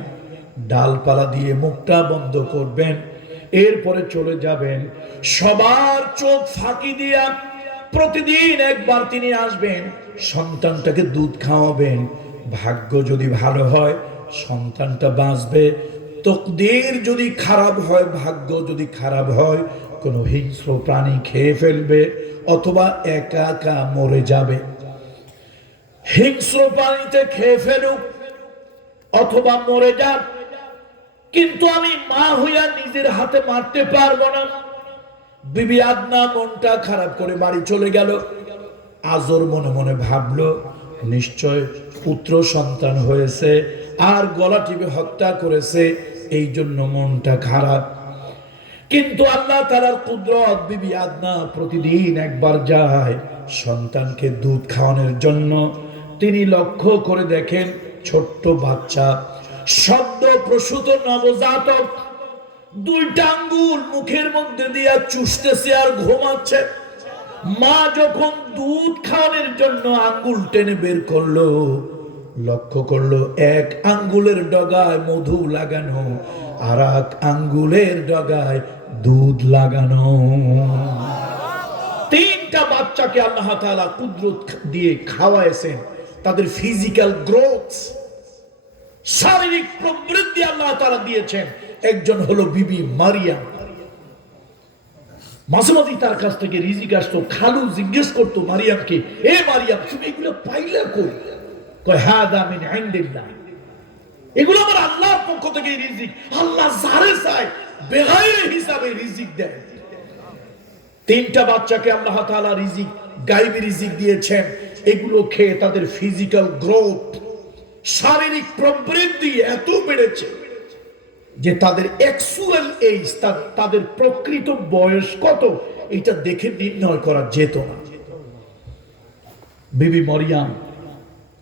ডালপালা দিয়ে মুখটা বন্ধ করবেন, এরপরে চলে যাবেন। সবার চোখ ফাঁকি দিয়া প্রতিদিন একবার তিনি আসবেন, সন্তানটাকে দুধ খাওয়াবেন। ভাগ্য যদি ভালো হয় সন্তানটা বাঁচবে, তকদীর যদি খারাপ হয়, ভাগ্য যদি খারাপ হয়, কোনো হিংস্র প্রাণী খেয়ে ফেলবে অথবা একা একা মরে যাবে। হিংস্র প্রাণীতে খেয়ে ফেলুক অথবা মরে যাক, কিন্তু আমি মা হইয়া নিজের হাতে মারতে পারবো না। বিবি আদনা মনটা খারাপ করে বাড়ি চলে গেল। আজর মনে মনে ভাবলো, নিশ্চয় পুত্র সন্তান হয়েছে আর গলা টিপে হত্যা করেছে, এই জন্য মনটা খারাপ। কিন্তু আল্লাহ তাআলার কুদরত, বিবি আদনা প্রতিদিন একবার যায় সন্তানকে দুধ খাওয়ানোর জন্য। তিনি লক্ষ্য করে দেখেন ছোট্ট বাচ্চা, সদ্য প্রসূত নবজাতক, দুইটা আঙ্গুল মুখের মধ্যে দিয়া চুষতেছে আর ঘুমাচ্ছে। মা যখন দুধ খাওয়ানোর জন্য আঙ্গুল টেনে বের করলো, লক্ষ্য করলো এক আঙ্গুলের ডগায় মধু লাগানো, আর এক আঙ্গুলের ডগায় দুধ লাগানো। তিনটা বাচ্চাকে আল্লাহ তাআলা কুদরত দিয়ে খাওয়াইছেন। তাদের ফিজিক্যাল গ্রোথ, শারীরিক প্রবৃদ্ধি আল্লাহ তাআলা দিয়েছেন। একজন হলো বিবি মারিয়াম। মাঝে মাঝে তার কাছ থেকে রিজিক আসতো, খালু জিজ্ঞেস করতো মারিয়ামকে, এ মারিয়াম তুমি এগুলো পাইলা কই? কয় হাদা মিন ইনদিল্লাহ, এগুলো আমার আল্লাহর পক্ষ থেকে রিজিক। আল্লাহ যারে চায় বেগাইরে হিসাবে রিজিক দেয়। তিনটা বাচ্চাকে আল্লাহ তাআলা রিজিক, গায়বী রিজিক দিয়েছেন। এগুলো খেয়ে তাদের ফিজিক্যাল গ্রোথ, শারীরিক প্রবৃদ্ধি এত বেড়েছে যে তাদের অ্যাকচুয়াল এজ, তাদের প্রকৃত বয়স কত এটা দেখে নির্ণয় করা যেত না। বিবি মরিয়াম,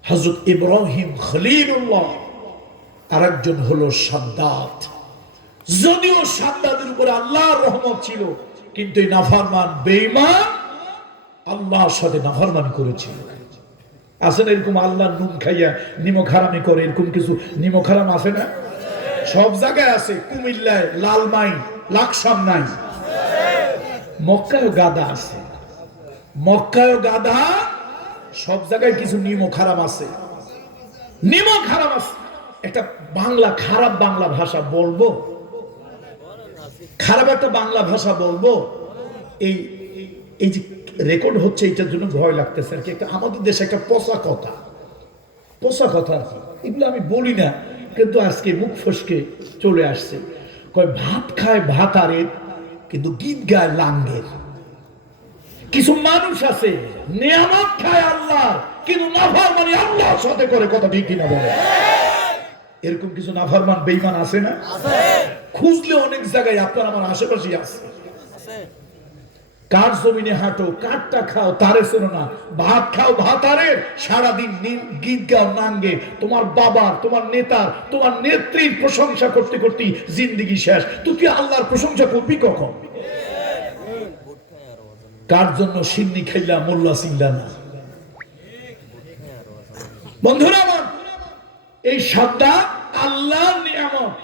হযরত ইব্রাহিম খলিলুল্লাহ, আরেকজন হলো সাদ্দাত। যদিও সাদ্দাতের উপরে আল্লাহর রহমত ছিল, কিন্তু এই নাফরমান বেঈমান আল্লাহর সাথে নাফরমানি করেছিল। আসেন এরকম আল্লাহ নুন খাইয়া নিমক হারামি করে, এরকম কিছু নিমক হারাম আছে না? সব জায়গায় আছে। কুমিল্লায় লালমাই, লাকসাম নাই, মক্কায় গাদা আছে। মক্কায় গাদা, সব জায়গায় কিছু নিমক হারাম আছে, নিমক হারাম আছে। একটা বাংলা, খারাপ বাংলা ভাষা বলবো, খারাপ একটা বাংলা ভাষা বলবো, এই এই যে রেকর্ড হচ্ছে এটার জন্য ভয় লাগতেছে আর কি। একটা আমাদের দেশে একটা পচা কথা, পচা কথা এগুলো আমি বলি না, কিন্তু আজকে মুখ ফসকে চলে আসছে। কয় ভাত খায় ভাতারের, কিন্তু গীত গায় লাঙ্গের। কিছু মানুষ আছে নিয়ামত খায় আল্লাহ, কিন্তু নাফরমানি আল্লাহর সাথে করে। কথা ঠিক কিনা বলে? এরকম কিছু নাফরমান বেঈমান আছে না? খুঁজলে অনেক জায়গায় আপনার আমার আশেপাশে আছে। কার জমিনে হাঁটো, কাঠটা খাও তারে শোনো না, ভাত খাও ভাতারের, সারাদিন গীত গাও নাঙ্গে। তোমার বাবার, তোমার নেতার, তোমার নেত্রীর প্রশংসা করতে করতে জিন্দেগি শেষ। তুই কি আল্লাহর প্রশংসা করবি কখন? কার জন্য সিন্নি খাইলা মোল্লা চিল্লা না? বন্ধুরা আমার, এই সাদ্দাত আল্লাহর নিয়ামত।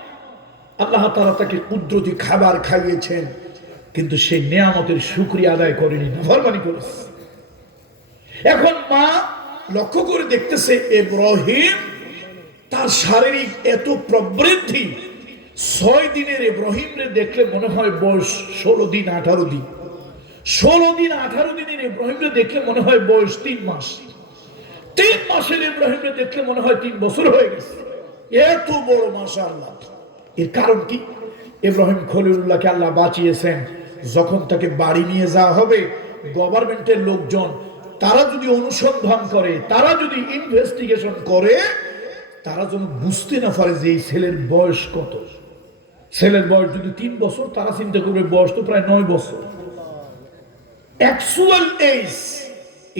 আল্লাহ তাআলা তাকে কুদরতি খাবার খাইয়েছেন, কিন্তু সেই নিয়ামতের শুকরিয়া আদায় করেনি, নাফরমানি করেছে। এখন মা লক্ষ্য করে দেখতেছে ইব্রাহিম, তার শারীরিক এত প্রবৃদ্ধি। 6 দিনের ইব্রাহিমরে দেখলে মনে হয় বয়স 16 দিন 18 দিন। 16 দিন 18 দিনের ইব্রাহিমরে দেখলে মনে হয় বয়স 3 মাস। 3 মাসের ইব্রাহিমরে দেখলে মনে হয় 3 বছর হয়ে গেছে। এত বড় মাশাআল্লাহ। এর কারণ কি? ইব্রাহিম খলিলুল্লাহকে আল্লাহ বাঁচিয়েছেন। যখন তাকে বাড়ি নিয়ে যাওয়া হবে, গভর্নমেন্টের লোকজন তারা যদি অনুসন্ধান করে, তারা যদি ইনভেস্টিগেশন করে, তারা যেন বুঝতে না পারে যে এই ছেলের বয়স কত। ছেলের বয়স যদি 3 বছর, তারা চিন্তা করবে বয়স তো প্রায় 9 বছর। অ্যাকচুয়াল এজ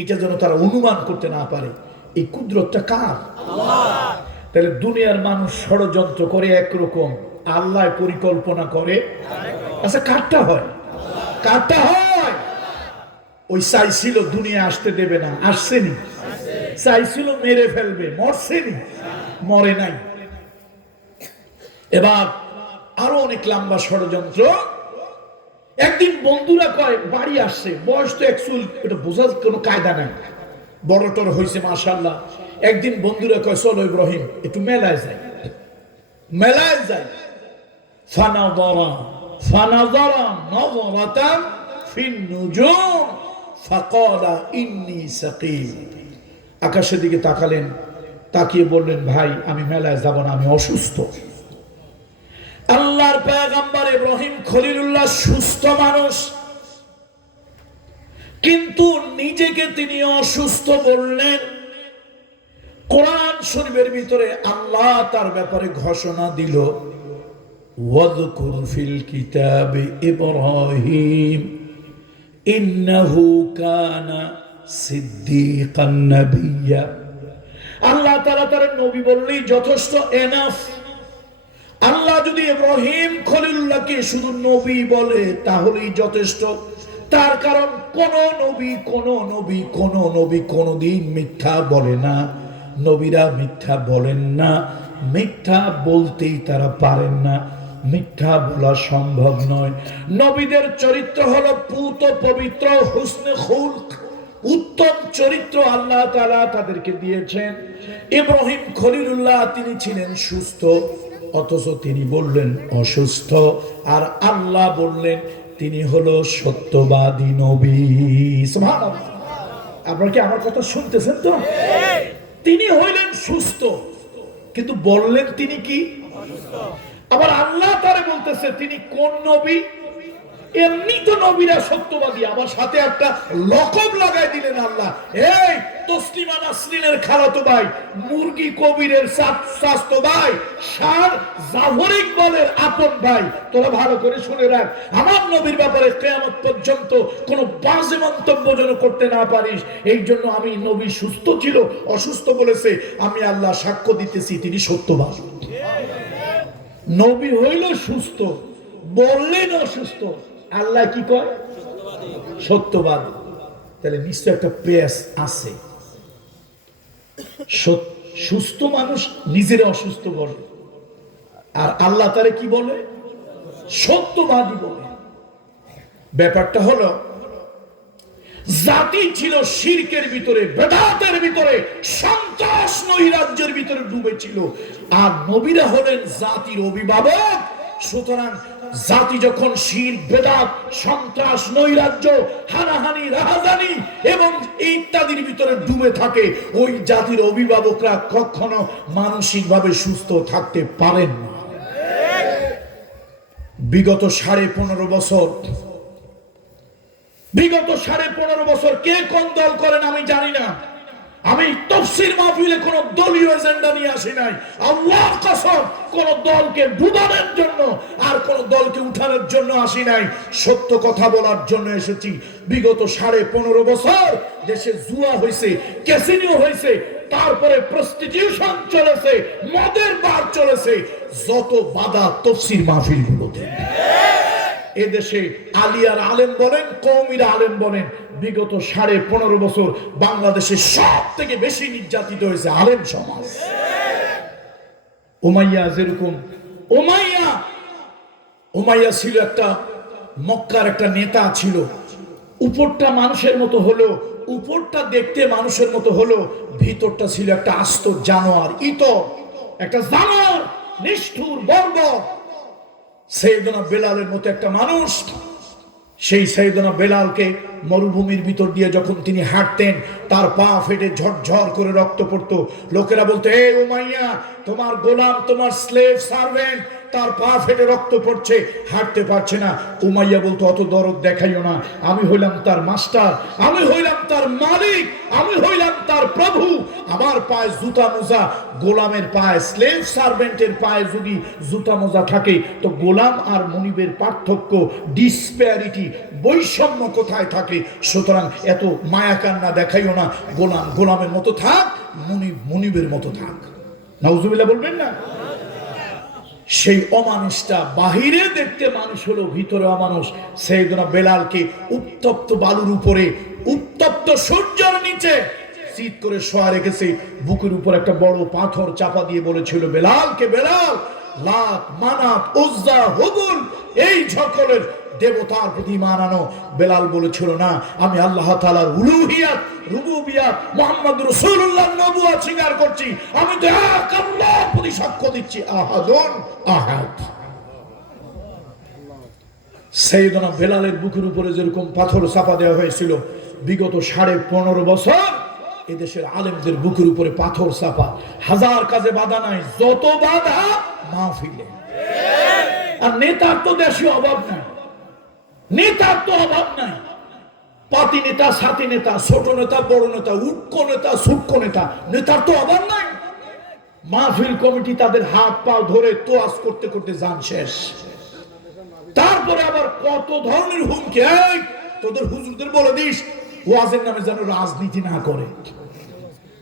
এটা যেন তারা অনুমান করতে না পারে। এই কুদরতটা কার? আল্লাহ। তাহলে দুনিয়ার মানুষ ষড়যন্ত্র করে একরকম, আল্লাহ পরিকল্পনা করে আচ্ছা কারটা হয়? কারটা হয়? ওই চাইছিল দুনিয়া আসতে দেবে না, আসছেনি। চাইছিল মেরে ফেলবে, মরছেনি, মরে নাই। এবার আরো অনেক লম্বা ষড়যন্ত্র। একদিন বন্ধুরা কয় বাড়ি আসছে, বয়স তো অ্যাকচুয়াল এটা বোঝার কোনো কায়দা নাই, বড়টর হয়েছে মাশাআল্লাহ। একদিন বন্ধুরা কয় চলো ইব্রাহিম একটু মেলায় যাই। মেলায় যাই। ফানাযারা ফানাযারা নাযারাতান ফিন নুজুম ফাকালা ইন্নী সাকিম। আকাশের দিকে তাকালেন, তাকিয়ে বললেন ভাই আমি মেলায় যাব না, আমি অসুস্থ। আল্লাহর পয়গম্বর ইব্রাহিম খলিলুল্লাহ সুস্থ মানুষ, কিন্তু নিজেকে তিনি অসুস্থ বললেন। কোরআন শরীফের ভিতরে আল্লাহ তার ব্যাপারে ঘোষণা দিল, ওয়াযকুর ফিল কিতাবে ইব্রাহিম ইন্নাহু কানা সিদ্দীকান নাবিয়্যা। আল্লাহ তাআলা তার নবী বললেই যথেষ্ট, এনাফ। আল্লাহ যদি ইব্রাহিম খলিলুল্লাহকে শুধু নবী বলে তাহলেই যথেষ্ট। তার কারণ কোন নবী কোনদিন মিথ্যা বলে না। নবীরা মিথ্যা বলেন না, মিথ্যা বলতেই তারা পারেন না, মিথ্যা বলা সম্ভব নয়। নবীদের চরিত্র হলো পুত পবিত্র, হুসনে খুলক, উত্তম চরিত্র আল্লাহ তাআলা তাদেরকে দিয়েছেন। ইব্রাহিম খলিলুল্লাহ তিনি ছিলেন সুস্থ, অথচ তিনি বললেন অসুস্থ। আর আল্লাহ বললেন তিনি হলো সত্যবাদী নবী। সুবহানাল্লাহ। আপনারা কি আমার কথা শুনতেছেন তো? তিনি হইলেন সুস্থ, কিন্তু বললেন তিনি কি? আবার আল্লাহ তারে বলতেছে তিনি কোন নবী? এমনি তো নবীরা সত্যবাদী, আবার সাথে একটা লকব লাগাই দিলেন আল্লাহ। এই তসলিমা নাসরিনের খালাতো ভাই, মুরগি কবিরের চাচাতো ভাই, শার জাফর ইকবালের আপন ভাই, তোরা ভালো করে শুনে রাখ, আমার নবীর ব্যাপারে কিয়ামত পর্যন্ত কোনো বাজে মন্তব্য যেন করতে না পারিস। এই জন্য আমি নবী সুস্থ ছিল, অসুস্থ বলেছে, আমি আল্লাহ সাক্ষ্য দিতেছি তিনি সত্যবাদী। নবী হইল সুস্থ, বললেন অসুস্থ, আল্লাহ কি কয়? সত্যবাদী। তাহলে নিশ্চয় একটা পেশ আছে। সুস্থ মানুষ নিজের অসুস্থ বলে, আর আল্লাহ তারে কি বলে? সত্যবাদী বলে। ব্যাপারটা হলো জাতি ছিল শিরকের ভিতরে, বেদাতের ভিতরে, সন্ত্রাস নৈরাজ্যের ভিতরে ডুবেছিল, আর নবীরা হলেন জাতির অভিভাবক। সুতরাং জাতি যখন শিরক, বেদাত, সন্ত্রাস, নৈরাজ্য, হানাহানি, রাহাজানি এবং ইত্যাদির ভিতরে ডুবে থাকে, ওই জাতির অভিভাবকরা কখনো মানসিকভাবে সুস্থ থাকতে পারেন না। বিগত 15.5 বছর কে কোন দল করেন আমি জানি না। আমি তাফসীর মাহফিলে কোন দলীয় এজেন্ডা নিয়ে আসি নাই। আল্লাহর কসম, কোন দলকে ডুবানোর জন্য আর কোন দলকে উঠানোর জন্য আসি নাই, সত্য কথা বলার জন্য এসেছি। বিগত 15.5 বছর দেশে জুয়া হয়েছে, ক্যাসিনো হয়েছে, তারপরে প্রস্টিটিউশন চলেছে, মদের বার চলেছে, যত বাধা তাফসীর মাহফিলগুলোতে। এদেশে আলিয়ার আলেম বলেন, কওমির আলেম বলেন, বিগত 15.5 বছর বাংলাদেশে সব থেকে বেশি নির্যাতিত হয়েছে আলেম সমাজ। উমাইয়া, যেরকম উমাইয়া ছিল একটা মক্কার একটা নেতা ছিল। উপরটা মানুষের মতো হলো, উপরটা দেখতে মানুষের মতো হলো, ভিতরটা ছিল একটা আস্ত জানোয়ার, ইতর একটা জানোয়ার, নিষ্ঠুর, বর্বর। সাইয়েদনা বেলালের মতো একটা মানুষ, সেই সাইয়েদনা বেলালকে মরুভূমির ভিতর দিয়ে যখন তিনি হাঁটতেন তার পা ফেটে ঝরঝর করে রক্ত পড়তো। লোকেরা বলতো, হে উমাইয়া, তোমার গোলাম, তোমার স্লেভ সার্ভেন্ট, তার পা ফেটে রক্ত পড়ছে, হাঁটতে পারছে না। উমাইয়া বলতো, অত দরদ দেখাইও না, আমি হইলাম তার মাস্টার, আমি হইলাম তার মালিক, আমি হইলাম তার প্রভু। আমার পায়ে জুতা মোজা, গোলামের পায়ে, স্লেভ সার্ভেন্টের পায়ে যদি জুতা মোজা থাকে, তো গোলাম আর মনিবের পার্থক্য, ডিসপ্যারিটি, বৈষম্য কোথায় থাকে? সুতরাং এত মায়া কান্না দেখাইও না, গোলাম গোলামের মতো থাক, মনিব মনিবের মতো থাক। নাউজুবিল্লাহ বলবেন না? সেই অমানুষটা বাহিরে দেখতে মানুষ হলো, ভিতরে অমানুষ। সাইয়েদনা বেলালকে উত্তপ্ত বালুর উপরে, উত্তপ্ত সূর্যের নিচে চিৎ করে শোয়া রেখেছে, বুকের উপর একটা বড় পাথর চাপা দিয়ে বলেছিল, বেলালকে, বেলাল, লাত, মানাত, উজ্জা, হুবল, এই সকলের দেবতার প্রতি মানানো। বেলাল বলেছিল, না, আমি আল্লাহ তাআলার উলুহিয়াত, রুবুবিয়াত, মুহাম্মদ রাসূলুল্লাহর নবুয়ত স্বীকার করছি, আমি তো এক আল্লাহর প্রতি সাক্ষ্য দিচ্ছি, আহাদুন আহাদ। সাইয়েদনা বেলালের বুকের উপরে যেরকম পাথর চাপা দেওয়া হয়েছিল, বিগত 15.5 বছর এদেশের আলেমদের বুকের উপরে পাথর চাপা। হাজার কাজে বাধা নাই, যত বাধা মাহফিলে। আর নেতার তো দেশে অভাব নাই, নেতার তো অভাব নাই। পাতি নেতা, সাথী নেতা, ছোট নেতা, বড় নেতা, উটকো নেতা, সুটকো নেতা, নেতার তো অভাব নাই। মাহফিল কমিটি তাদের হাত পা ধরে তোয়াজ করতে করতে যান শেষ। তারপরে আবার কত ধরনের হুমকি, এই তোদের হুজুরদের বলে দিস ওয়াজের নামে যেন রাজনীতি না করে।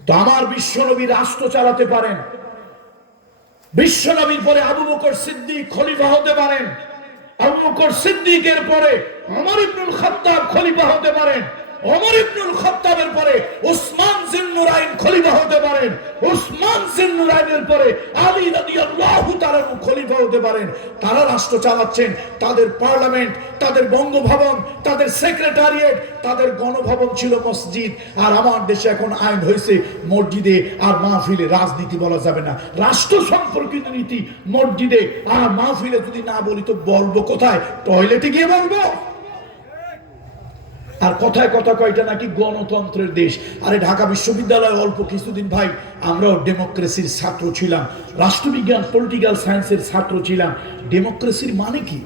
তো আমার বিশ্বনবী রাষ্ট্র চালাতে পারেন, বিশ্বনবীর পরে আবু বকর সিদ্দিক খলিফা হতে পারেন, আবু বকর সিদ্দিকের পরে ওমর ইবনুল খাত্তাব খলিফা হতে পারেন, ওমর ইবনুল খাত্তাবের পরে উসমান জিন্নুরাইন খলিফা হতে পারেন, উসমান জিন্নুরাইনের পরে আলী রাদিয়াল্লাহু তাআলা খলিফা হতে পারেন। তারা রাষ্ট্র চালাচ্ছেন, তাদের পার্লামেন্ট, তাদের বঙ্গভবন, তাদের সেক্রেটারিয়েট, তাদের গণভবন ছিল মসজিদ। আর আমার দেশে এখন আইন হয়েছে মসজিদে আর মাহফিলে রাজনীতি বলা যাবে না। রাষ্ট্র সম্পর্কিত নীতি মসজিদে আর মাহফিলে যদি না বলি তো বলবো কোথায়? টয়লেটে গিয়ে বলবো? আর কথায় কথা কয়টা নাকি গণতন্ত্রের দেশ। আরে ঢাকা বিশ্ববিদ্যালয়ে অল্প কিছুদিন ভাই আমরাও ডেমোক্রেসির ছাত্র ছিলাম, রাষ্ট্রবিজ্ঞান পলিটিক্যাল সায়েন্সের ছাত্র ছিলাম। ডেমোক্রেসির মানে কি?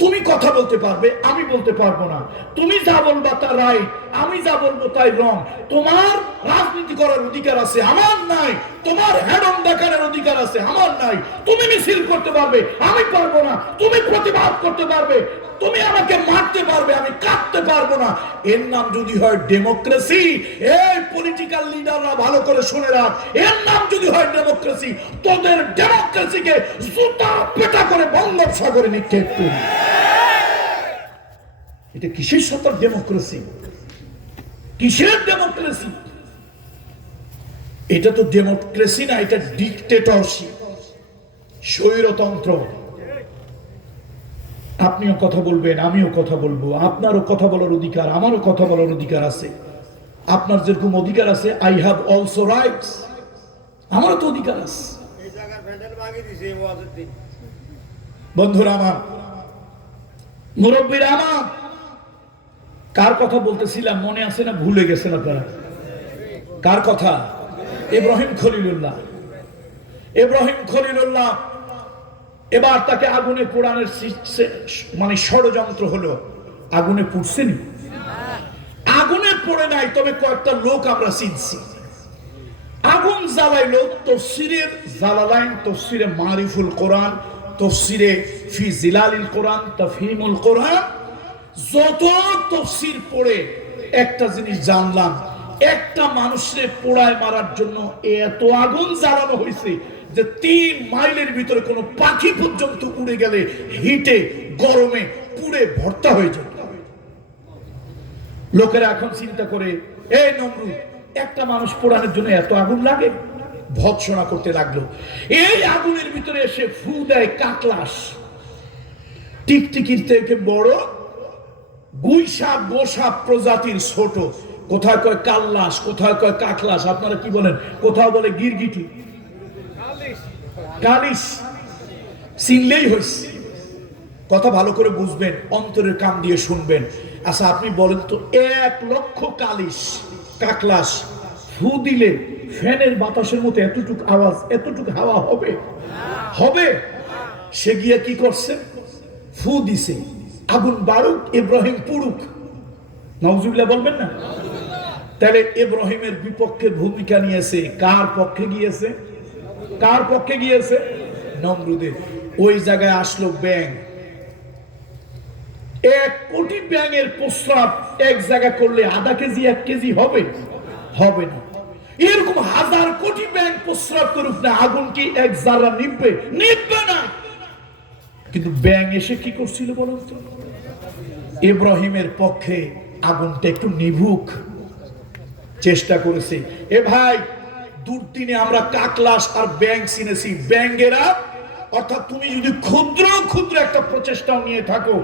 তুমি কথা বলতে পারবে, আমি বলতে পারবো না। তুমি যা বলবা তা রাইট, আমি যা বলবো তাই রং। তোমার রাজনীতি করার অধিকার আছে, আমার নাই। তোমার হেডম দেখানোর অধিকার আছে, আমার নাই। তুমি মিছিল করতে পারবে, আমি পারবো না। তুমি প্রতিবাদ করতে পারবে, তুমি আমাকে মারতে পারবে, আমি কাটতে পারবো না। এর নাম যদি হয় ডেমোক্রেসি, এই পলিটিক্যাল লিডাররা ভালো করে শুনে রাখ, এর নাম যদি হয় ডেমোক্রেসি, তোদের ডেমোক্রেসিকে জুতা পেটা করে বঙ্গোপসাগরে নিক্ষেপ করি। এটা কিসের সাথে ডেমোক্রেসি? কিসের ডেমোক্রেসি? এটা তো ডেমোক্রেসি না, এটা ডিক্টেটরশিপ, স্বৈরতন্ত্র। আপনিও কথা বলবেন, আমিও কথা বলবো, আপনারও কথা বলার অধিকার, আমারও কথা বলার অধিকার আছে। আপনার যেরকম অধিকার আছে, আই হ্যাভ অলসো রাইটস, আমারও তো অধিকার আছে। বন্ধুরা আমার, মুরব্বীরা আমার, কার কথা বলতেছিলাম মনে আছে না ভুলে গেছেন আপনারা? কার কথা? ইব্রাহিম খলিলুল্লাহ। ইব্রাহিম খলিলুল্লাহ, এবার তাকে আগুনে পোড়ানোর মানে ষড়যন্ত্র হলো। আগুনে পুড়ছেনি? আগুনে পড়ে নাই, তবে কয়েকটা লোক আমরা চিনছি। আগুন জ্বালাইলো তফসিরের জালালাইন, তফসিরে মারিফুল কোরআন, তফসিরে ফি জিলালিল কোরআন, তাফহিমুল কোরআন, যত তফসির পড়ে একটা জিনিস জানলাম, একটা মানুষের পোড়ায় মারার জন্য এত আগুন জ্বালানো হয়েছে যে 3 মাইলের ভিতরে কোনো পাখি পর্যন্ত উড়ে গেলে হিটে গরমে পুড়ে ভর্তা হয়ে যেত। লোকেরা এখন চিন্তা করে, এই নমরুদ, একটা মানুষ পোড়ানোর জন্য এত আগুন লাগে? ভৎসনা করতে লাগলো। এই আগুনের ভিতরে এসে ফু দেয় কাকলাস, টিকটিকির থেকে বড়, গুইসাপ গোসাপ প্রজাতির ছোট, কোথায় কয় কাল্লাস, কোথায় কয় কাকলাস, আপনারা কি বলেন? কোথাও বলে গিরগিটি, কালিশ। চিনলেই হয়েছে। কথা ভালো করে বুঝবেন, অন্তরের কান দিয়ে শুনবেন। আচ্ছা আপনি বলেন তো 1,00,000 কালিশ কাকলাস ফু দিলে ফ্যানের বাতাসের মতো এতটুকু আওয়াজ এতটুকু হাওয়া হবে? হবে? সে গিয়ে কি করছে? ফু দিছে, আগুন বাড়ুক, ইব্রাহিম পুড়ুক। নাউজুবিল্লাহ বলবেন না? তাহলে ইব্রাহিমের বিপক্ষে ভূমিকা নিয়েছে, কার পক্ষে গিয়েছে? কার পক্ষে গিয়েছে? নমরুদের। ওই জায়গায় আসলো ব্যাঙ। 1 কোটি ব্যাঙের প্রস্রাব এক জায়গা করলে আধা কেজি 1 কেজি হবে? হবে না। এরকম 1000 কোটি ব্যাঙ প্রস্রাব করুক না, আগুন কি এক জারা নিভবে? নিভবে না। কিন্তু ব্যাঙ এসে কি করছিল বলুন তো? ইব্রাহিমের পক্ষে আগুনটা একটু নিভুক চেষ্টা করেছে। এ ভাই, দুর্দিনে আমরা কাকলাস আর ব্যাঙ চিনেছি। ব্যাঙেরা অর্থাৎ তুমি যদি ক্ষুদ্র ক্ষুদ্র একটা প্রচেষ্টাও নিয়ে থাকো,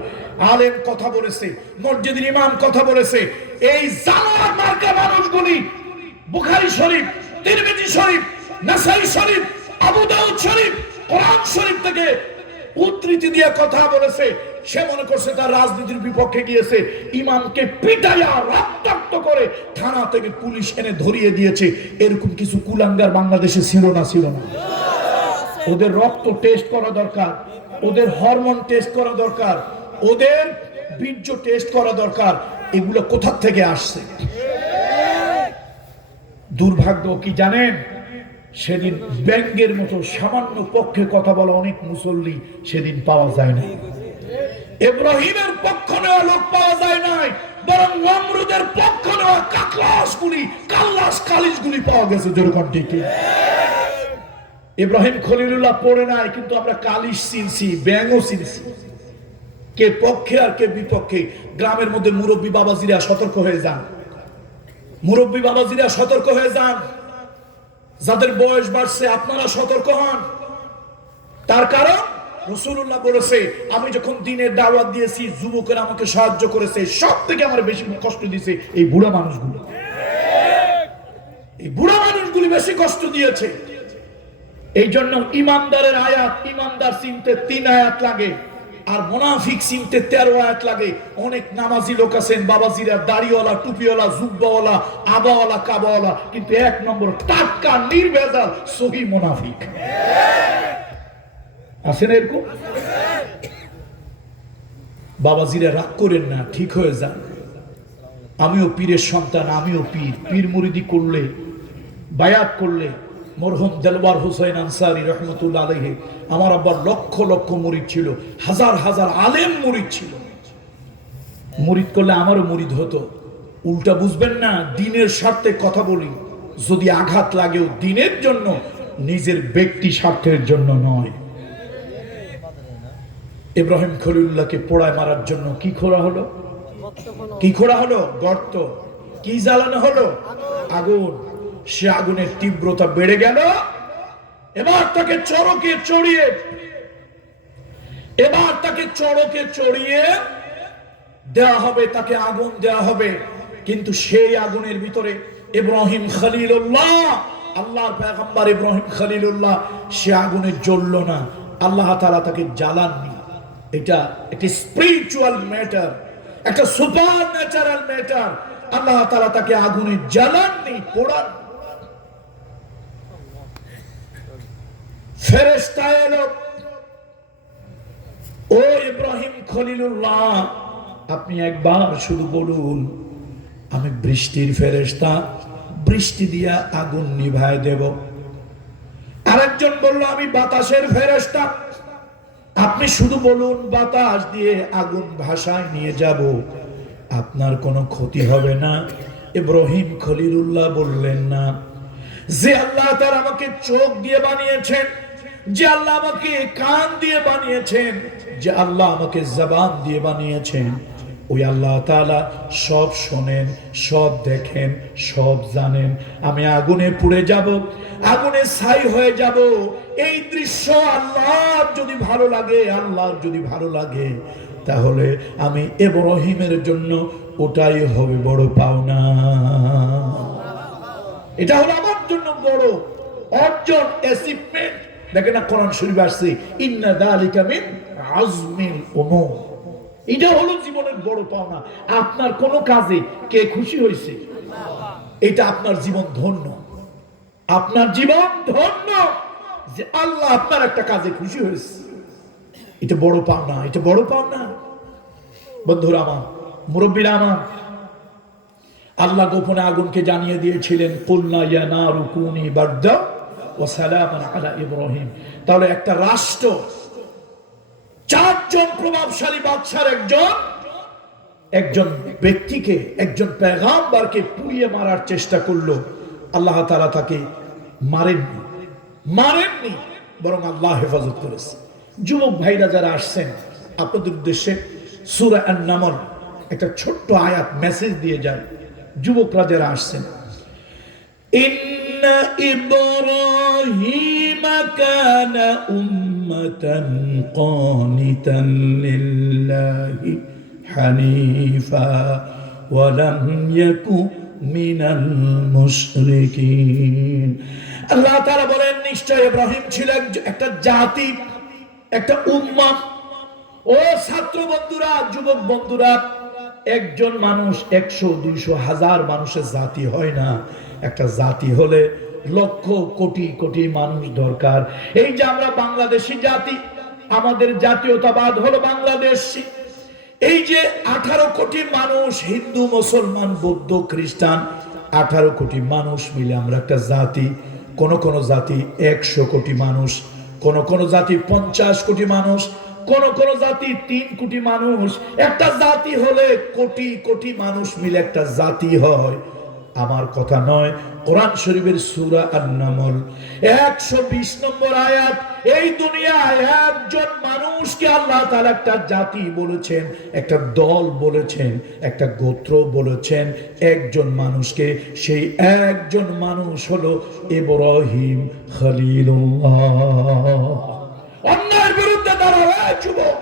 আলেম কথা বলেছে, মসজিদের ইমাম কথা বলেছে, এই জানোয়ার মার্কা মানুষগুলি বুখারী শরীফ, তিরমিজি শরীফ, নাসাই শরীফ, আবু দাউদ শরীফ, কোরআন শরীফ থেকে উদ্ধৃতি দিয়ে কথা বলেছে। সে মনে করছে তার রাজনীতির বিপক্ষে গিয়েছে, ইমামকে পিটাইয়া রক্তাক্ত করে থানা থেকে পুলিশ এনে ধরিয়ে দিয়েছে। এরকম কিছু কুলাঙ্গার বাংলাদেশে ছিল না? ছিল না? ওদের রক্ত টেস্ট করা দরকার, ওদের হরমোন টেস্ট করা দরকার, ওদের বীর্য টেস্ট করা দরকার। এগুলো কোথা থেকে আসছে? দুর্ভাগ্য কি জানেন? সেদিন ব্যাঙের মতো সামান্য পক্ষে কথা বলা অনেক মুসল্লি সেদিন পাওয়া যায় না। ইব্রাহিমের পক্ষ নেওয়া লোক পাওয়া যায় নাই, বরং নমরুদের পক্ষ নেওয়া কাকলাসগুলি, কাল্লাস কালিশগুলি পাওয়া গেছে। যেরকম ঠিক ইব্রাহিম খলিলুল্লাহ পড়ে নাই, কিন্তু আমরা কালিশ চিনছি, ব্যাঙও চিনছি। কে পক্ষে আর কে বিপক্ষে। গ্রামের মধ্যে মুরব্বী বাবাজিরা সতর্ক হয়ে যান, মুরব্বী বাবাজিরা সতর্ক হয়ে যান। যাদের বয়স বাড়ছে আপনারা সতর্ক হন। তার কারণ রাসূলুল্লাহ বলেছে, আমি যখন দ্বীনের দাওয়াত দিয়েছি যুবকেরা আমাকে সাহায্য করেছে, সব থেকে আমার বেশি কষ্ট দিয়েছে এই বুড়া মানুষগুলো। এই বুড়া মানুষগুলি বেশি কষ্ট দিয়েছে। এই জন্য ইমানদারের আয়াত, ইমানদার চিনতে 3 আয়াত লাগে, আর মুনাফিক চিনতে 13 আয়াত লাগে। অনেক নামাজি লোক আছেন বাবাজিরা, দাড়িওয়ালা, টুপিওয়ালা, জুব্বাওয়ালা, আবাওয়ালা, কাবাওয়ালা, কিন্তু 1 নম্বর টাটকা নির্ভেজাল সহি মুনাফিক আছেন এরকম? বাবাজিরা রাগ করেন না, ঠিক হয়ে যান। আমিও পীরের সন্তান, আমিও পীর। পীর মুরিদি করলে, বায়াত করলে, মরহুম দেলওয়ার হোসেন আনসারী রহমতুল্লাহ আলাইহি, আমার আব্বার লক্ষ লক্ষ মুরিদ ছিল, হাজার হাজার আলেম মুরিদ ছিল। মুরিদ করলে আমারও মুরিদ হতো। উল্টা বুঝবেন না, দ্বীনের স্বার্থে কথা বলি, যদি আঘাত লাগেও দ্বীনের জন্য, নিজের ব্যক্তি স্বার্থের জন্য নয়। ইব্রাহিম খলিলুল্লাহকে পোড়ায় মারার জন্য কি খোঁড়া হলো? কি খোঁড়া হলো? গর্ত। কি জ্বালানো হলো? আগুন। সে আগুনের তীব্রতা বেড়ে গেল। এবার তাকে চড়কে চড়িয়ে দেওয়া হবে, তাকে আগুন দেওয়া হবে। কিন্তু সেই আগুনের ভিতরে ইব্রাহিম খলিলুল্লাহ, আল্লাহর পয়গম্বর ইব্রাহিম খলিলুল্লাহ, সে আগুনে জ্বলল না। আল্লাহ তাআলা তাকে জ্বালাননি। এটা একটা স্পিরিচুয়াল ম্যাটার, একটা সুপার ন্যাচারাল ম্যাটার। আল্লাহ তাআলা তাকে আগুনে জ্বালাননি, পোড়ান। ফেরেশতা এলো, ও ইব্রাহিম খলিলুল্লাহ, আপনি একবার শুধু বলুন, আমি বৃষ্টির ফেরেশতা, বৃষ্টি দিয়া আগুন নিভায় দেব। আরেকজন বলল, আমি বাতাসের ফেরেশতা, আপনি শুধু বলুন, বাতাস দিয়ে আগুন ভাসায় নিয়ে যাব, আপনার কোনো ক্ষতি হবে না। ইব্রাহিম খলিলুল্লাহ বললেন না, যে আল্লাহ তাআলা আমাকে চোখ দিয়ে বানিয়েছেন, যে আল্লাহ আমাকে কান দিয়ে বানিয়েছেন, যে আল্লাহ আমাকে জবান দিয়ে বানিয়েছেন, ওই আল্লাহ তাআলা সব শোনেন, সব দেখেন, সব জানেন। আমি আগুনে পুড়ে যাব, আগুনে ছাই হয়ে যাব। এই দৃশ্য আল্লাহর যদি ভালো লাগে, আল্লাহর যদি ভালো লাগে, তাহলে আমি ইব্রাহিমের জন্য ওটাই হবে বড় পাওনা। এটা হলো আমার জন্য বড় অর্জন, অ্যাচিভমেন্ট। দেখেন না, কোরআন শরীফে আসছে, ইন্না যালিকা মিন আজমিল উমুর। এটা হলো জীবনের বড় পাওনা। আপনার কোন কাজে কে খুশি হয়েছে, এটা আপনার জীবন ধন্য। আপনার জীবন ধন্য যে আল্লাহ আপনার একটা কাজে খুশি হয়েছে, এটা বড় পাওনা, এটা বড় পাওনা। বন্ধুরা আমার, মুরব্বীরা আমার, আল্লাহ গোপনে আগুনকে জানিয়ে দিয়েছিলেন কুলনা ইয়া নারু কুনি বারদা ওয়া সালামান আলা ইব্রাহিম। তাহলে একটা রাষ্ট্র চারজন প্রভাবশালী বাদশার একজন ব্যক্তিকে, একজন পেগাম্বরকে পুড়িয়ে মারার চেষ্টা করলো, আল্লাহ তাআলা তাকে মারেননি, বরং আল্লাহ হেফাজত করেছে। যুবক ভাইরা যারা আসছেন, আপনাদের উদ্দেশ্যে সূরা আন-নামল একটা ছোট্ট আয়াত মেসেজ দিয়ে যায়। যুবকরা যারা আসছেন, ইন্না ইব্রাহিমা কানা উম্মাতান কানিতান লিল্লাহি হানিফা ওয়া লাম ইয়াকু মিনাল মুশরিকিন। আল্লাহ তাআলা বলেন, নিশ্চয় ইব্রাহিম ছিল একটা জাতি, একটা উম্মাহ। ও ছাত্র বন্ধুরা, যুবক বন্ধুরা, একজন মানুষ 100, 200, 1000 মানুষের জাতি হয় না। একটা জাতি হলে লক্ষ কোটি কোটি মানুষ দরকার। এই যে আমরা বাংলাদেশি জাতি, আমাদের জাতীয়তাবাদ হলো বাংলাদেশি। এই যে 18 কোটি মানুষ, হিন্দু, মুসলমান, বৌদ্ধ, খ্রিস্টান, 18 কোটি মানুষ মিলে আমরা একটা জাতি। কোন কোন জাতি 100 কোটি মানুষ, কোন কোন জাতি 50 কোটি মানুষ, কোন কোন জাতি 3 কোটি মানুষ। একটা জাতি হলে কোটি কোটি মানুষ মিলে একটা জাতি হয়। আমার কথা নয়, কোরআন শরীফের সূরা আন-নামল 120 নম্বর আয়াত। এই দুনিয়ায় একজন মানুষকে আল্লাহ তাআলা একটা জাতি বলেছেন, একটা দল বলেছেন, একটা গোত্র বলেছেন। একজন মানুষকে, সেই একজন মানুষ হলো ইব্রাহিম খলিলুল্লাহ। অন্যায়ের বিরুদ্ধে দাঁড়াও যুবক,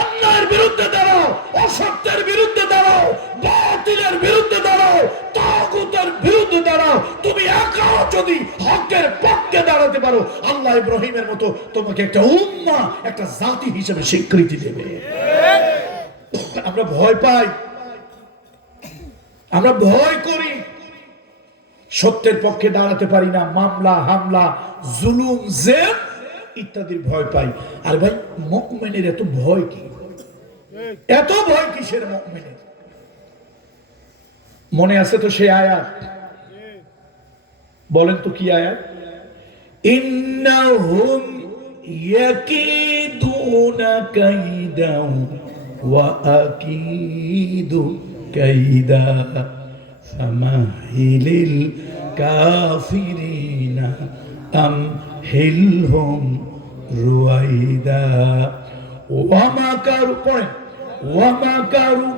অন্যায়ের বিরুদ্ধে দাঁড়াও, অসত্যের বিরুদ্ধে দাঁড়াও, বাতিলের বিরুদ্ধে দাঁড়াও, তাগুতের বিরুদ্ধে দাঁড়াও। তুমি একাও যদি হকের পক্ষে দাঁড়াতে পারো, আল্লাহ ইব্রাহিমের মতো তোমাকে একটা উম্মাহ, একটা জাতি হিসেবে স্বীকৃতি দেবে। আমরা ভয় পাই, আমরা ভয় করি, সত্যের পক্ষে দাঁড়াতে পারি না। মামলা, হামলা, জুলুম, জেল ইত্যাদির ভয় পাই। আর ভাই, মুমিনের এত ভয় কি? এত ভয় কিসের মুমিনের? মনে আছে তো সেই আয়াত? বলেন তো কি আয়াত? ইন্নাহুম ইয়াকিদুনা কাইদাও ওয়া আকিদু কাইদা ফামাহিলিল কাফিরিনা আমহিলহুম রুয়াইদা ওয়া মাকারু ওয়া মাকারু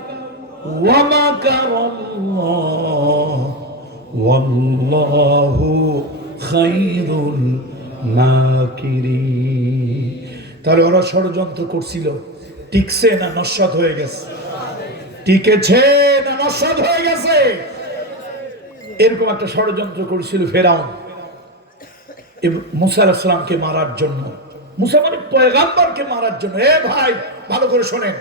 ওয়া মাকারাল্লাহ ওয়াল্লাহু খায়রুল মাকিরিন। তাহলে ওরা ষড়যন্ত্র করছিল, টিকছে না নস্যাৎ হয়ে গেছে? টিকেছে না নস্যাৎ হয়ে গেছে? এরকম একটা ষড়যন্ত্র করেছিল ফেরাউন মুসা আলাইহিস সালামকে মারার জন্য। মুসা মানে পয়গম্বরকে মারার জন্য। এ ভাই, ভালো করে শোনেন,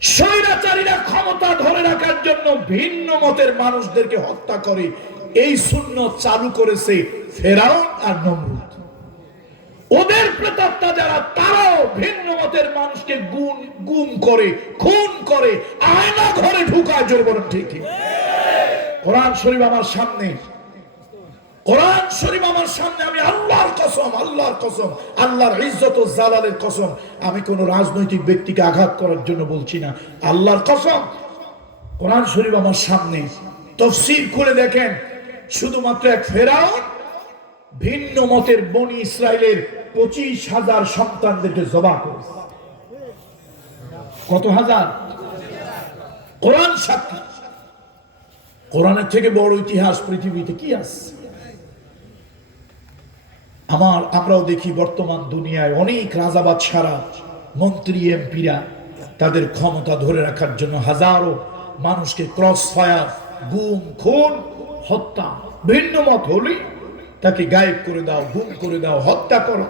স্বৈরাচারীরা ক্ষমতা ধরে রাখার জন্য ভিন্ন মতের মানুষদেরকে হত্যা করে, এই সুন্নত চালু করেছে ফেরাউন আর নমরুদ। ওদের প্রেতাত্মা যারা, তারাও ভিন্ন মতের মানুষকে গুম করে, খুন করে, আয়না ঘরে ঢুকায়। জোরে বলেন ঠিক ঠিক। কোরআন শরীফ আমার সামনে, কোরআন শরীফ আমার সামনে। আমি আল্লাহর কসম, আল্লাহর কসম, আল্লাহর ইজ্জত ও জালালের কসম, আমি কোন রাজনৈতিক ব্যক্তিকে আঘাত করার জন্য বলছি না, আল্লাহর কসম। কোরআন শরীফ আমার সামনে, তাফসীর খুলে দেখেন। শুধুমাত্র এক ফেরাউন ভিন্ন মতের বনি ইসরাইলের 25,000 সন্তানদেরকে জবাহ করেছে। কত হাজার? কোরআন সাক্ষী। কোরআনের থেকে বড় ইতিহাস পৃথিবীতে কি আছে? আমরাও দেখি বর্তমান দুনিয়ায় অনেক রাজা বাদশারা, মন্ত্রী, এমপিরা তাদের ক্ষমতা ধরে রাখার জন্য হাজারো মানুষকে ক্রস ফায়ার, গুম, খুন, হত্যা। ভিন্ন মত হলেই তাকে গায়েব করে দাও, গুম করে দাও, হত্যা করো।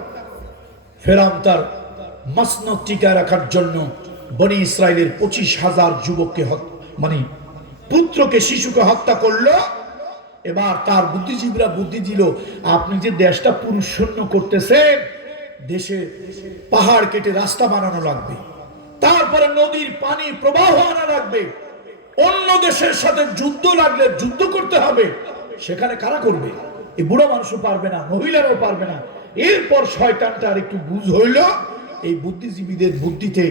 ফেরাউন তার মাসনদ টিকায় রাখার জন্য বনি ইসরায়েলের 25,000 যুবককে মানে পুত্রকে শিশুকে হত্যা করলো। এবার তার বুদ্ধিজীবীরা বুদ্ধি দিল, আপনি যে দেশটা পুরুষ শূন্য করতেছেন, দেশে পাহাড় কেটে রাস্তা বানানো লাগবে, তারপরে নদীর পানি প্রবাহ আনা লাগবে, অন্য দেশের সাথে যুদ্ধ লাগলে যুদ্ধ করতে হবে। সেখানে কারা করবে? এই বুড়ো মানুষও পারবে না, মহিলারাও পারবে না। এরপর শয়তানটা আর একটু বুঝ হইল, এই বুদ্ধিজীবীদের বুদ্ধিতে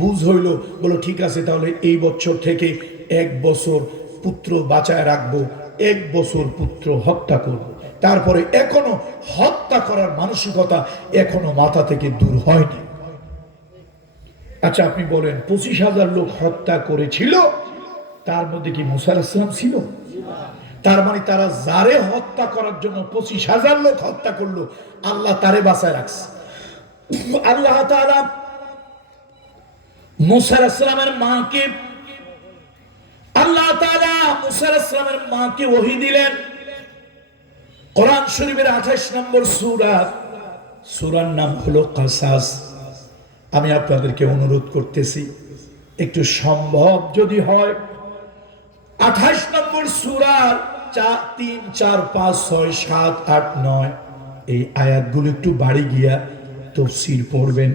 বুঝ হইল, বলো ঠিক আছে, তাহলে এই বছর থেকে 1 বছর পুত্র বাঁচায় রাখবো, 1 বছর পুত্র হত্যা করব। তারপরে এখনো হত্যা করার মানসিকতা এখনো মাথা থেকে দূর হয়নি। আচ্ছা আপনি বলেন, 25,000 লোক হত্যা করেছিল, তার মধ্যে কি মুসা আলাইহিস সালাম ছিল? তার মানে তারা যারে হত্যা করার জন্য 25,000 লোক হত্যা করলো, আল্লাহ তারে বাঁচায় রাখছে। আল্লাহ তাআলা মুসা আলাইহিস সালামের মাকে মুসা আলাইহিস সালামের মাকে ওহী দিলেন। কোরআন শরীফের 28 নম্বর সূরা, সূরার নাম হলো কাসাস। আমি আপনাদেরকে অনুরোধ করতেছি, একটু সম্ভব যদি হয় 28 নম্বর সূরার 3, 4, 5, 6, 7, 8, 9 এই আয়াতগুলো একটু বাড়ি গিয়া তাফসীর পড়বেন।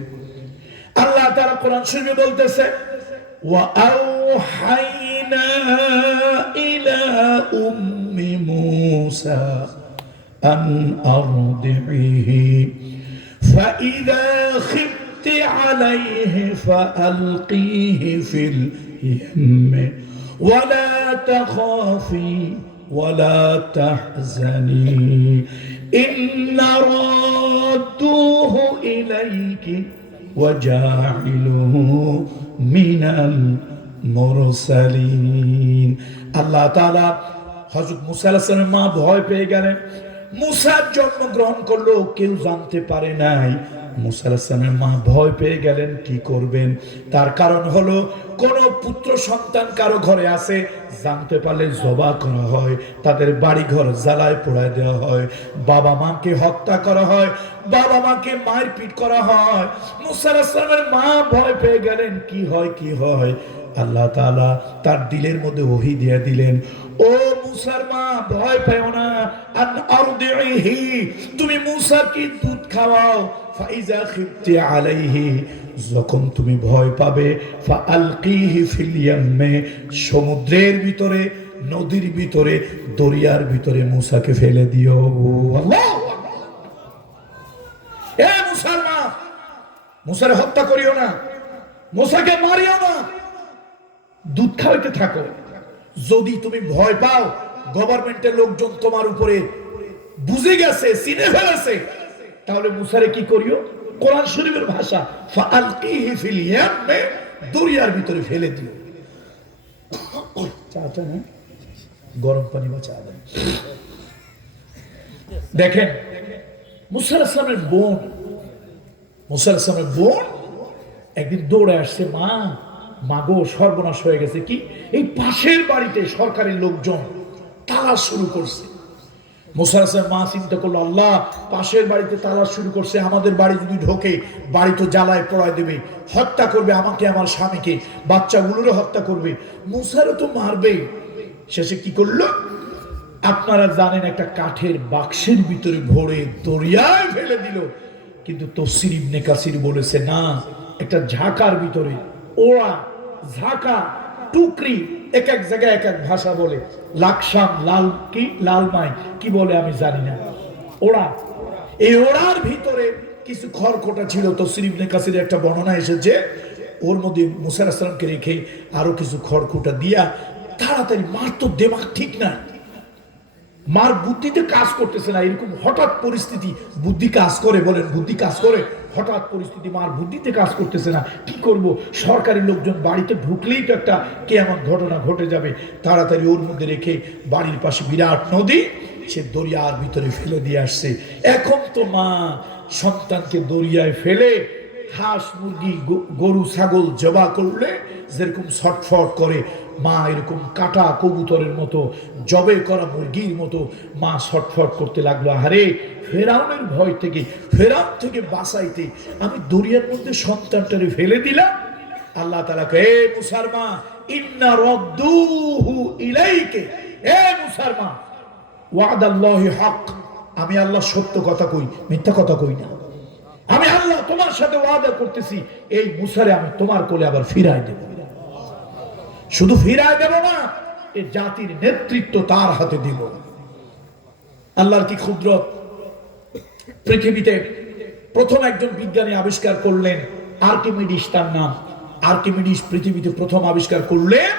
আল্লাহ তাআলা কোরআন শরীফে বলতেছে, ওয়া আওহাইনা ইলা উম্মি মূসা আন আরদিহি ফাইযা খিফতি আলাইহি ফাআলকিহি ফিল ইয়াম্মি ওয়ালা তাখাফি ওয়ালা তাহজানি ইন্না রাদ্দুহু ইলাইকি ওয়াজাইলুহু মিনাল মুরসালিন। আল্লাহ তাআলা হযরত মুসা আলাইহিস সালামের মা ভয় পেয়ে গেলেন। মুসা জন্মগ্রহণ করলো, কেউ জানতে পারে নাই। মুসা আলাইহিস সালামের মা ভয় পেয়ে গেলেন, কি করবেন? তার কারণ হলো, কোন পুত্র সন্তান কারো ঘরে আছে, জানতে পারলে জবা করা হয়, তাদের বাড়ি ঘর জ্বালায় পোড়ায় দেওয়া হয়, বাবা মাকে হত্যা করা হয়, বাবা মাকে মারপিট করা হয়। মুসা আলাইহিস সালামের মা ভয় পেয়ে গেলেন, কি হয় কি হয়। আল্লাহ তাআলা তার দিলের মধ্যে ওহী দিয়ে দিলেন, ও মুসার মা ভয় পেও না, আন আরদিহি, তুমি মুসাকে দুধ খাওয়াও, ফাইজা খিফতি আলাইহি, যখন তুমি ভয় পাবে, ফাআলকিহি ফিল ইয়াম্মি, সমুদ্রের ভিতরে, নদীর ভিতরে, দরিয়ার ভিতরে মুসাকে ফেলে দিও। আল্লাহু আকবার। এ মুসার মা, মুসারে হত্যা করিও না, মুসাকে মারিও না, দুধ খাওয়াইতে থাকো। যদি তুমি ভয় পাও, গভর্নমেন্টের লোকজন তোমার উপরে বুঝে গেছে, চিনে ফেলেছে, তাহলে মুসারে কি করিও? কোরআন শরীফের ভাষা, ফাআলকিহি ফিল ইয়াম্মি, দরিয়ার ভিতরে ফেলে দিও। চাচা না, গরম পানি বা চা দেন। দেখেন মুসা আলাইহিস সালামের বোন, মুসা আলাইহিস সালামের বোন একদিন দৌড়ে আসছে, মা মাগো সর্বনাশ হয়ে গেছে। কি? এই পাশের বাড়িতে সরকারি লোকজন তালাশ শুরু করছে। মুসা আলাইহিস সালাম মা চিন্তা করলো, আল্লাহ পাশের বাড়িতে তালাশ শুরু করছে, আমাদের বাড়ি যদি ঢোকে, বাড়ি তো জ্বালায় পোড়ায় দেবে, হত্যা করবে আমাকে, আমার স্বামীকে, বাচ্চাগুলোরও হত্যা করবে, মুসারও তো মারবে। শেষে কি করলো? আপনারা জানেন, একটা কাঠের বাক্সের ভিতরে ভরে দরিয়ায় ফেলে দিল। কিন্তু তাফসীর ইবনে কাসির বলেছে, না, একটা ঝাঁকার ভিতরে, ওড়া, ঝাঁকা, টুকরি, এক এক জায়গায় এক এক ভাষা বলে, লাকসাম, লাল কি লালমাই কি বলে আমি জানি না, ওড়া, এই ওড়ার ভিতরে কিছু খড়খোটা ছিল। তাফসীর ইবনে কাসিরে একটা বর্ণনা এসেছে, ওর মধ্যে মুসা আলাইহিস সালামকে রেখে আরো কিছু খড়খোটা দিয়া তাড়াতাড়ি মার, তো দেমাগ ঠিক না, মার বুদ্ধিতে কাজ করতেছে না, এরকম হঠাৎ পরিস্থিতি, বুদ্ধি কাজ করে, বলেন বুদ্ধি কাজ করে, হঠাৎ পরিস্থিতি মার বুদ্ধিতে কাজ করতেছে না, কি করব? সরকারি লোকজন বাড়িতে ঢুকলেই তো একটা কিয়ামত ঘটনা ঘটে যাবে। তাড়াতাড়ি ওর মধ্যে রেখে বাড়ির পাশে বিরাট নদী, সে দরিয়ার ভিতরে ফেলে দিয়ে আসছে। এখন তো মা সন্তানকে দরিয়ায় ফেলে হাঁস মুরগি গরু ছাগল জবা করলে যেরকম ছটফট করে, মা এরকম কাটা কবুতরের মতো, জবে করা মুরগির মতো মা ছটফট করতে লাগলো। আরে ফেরাউনের ভয় থেকে, ফেরাউন থেকে বাঁচাইতে আমি দরিয়ার মধ্যে সন্তানটারে ফেলে দিলাম, আল্লাহ তাআলা কে মুসারমা ইন্না রাদ্দুহু ইলাইকে, এ মুসারমা ওয়াদাল্লাহি হক, আমি আল্লাহ সত্য কথা কই, মিথ্যা কথা কই না। আমি আল্লাহ তোমার সাথে ওয়াদা করতেছি এই মুসারে আমি তোমার কোলে আবার ফিরাই দেব। শুধু ফিরাই দেব না, এই জাতির নেতৃত্ব তার হাতে দেব। আল্লাহর কি কুদরত! পৃথিবীতে প্রথম একজন বিজ্ঞানী আবিষ্কার করলেন আর্কিমিডিস, তার নাম আর্কিমিডিস। পৃথিবীতে প্রথম আবিষ্কার করলেন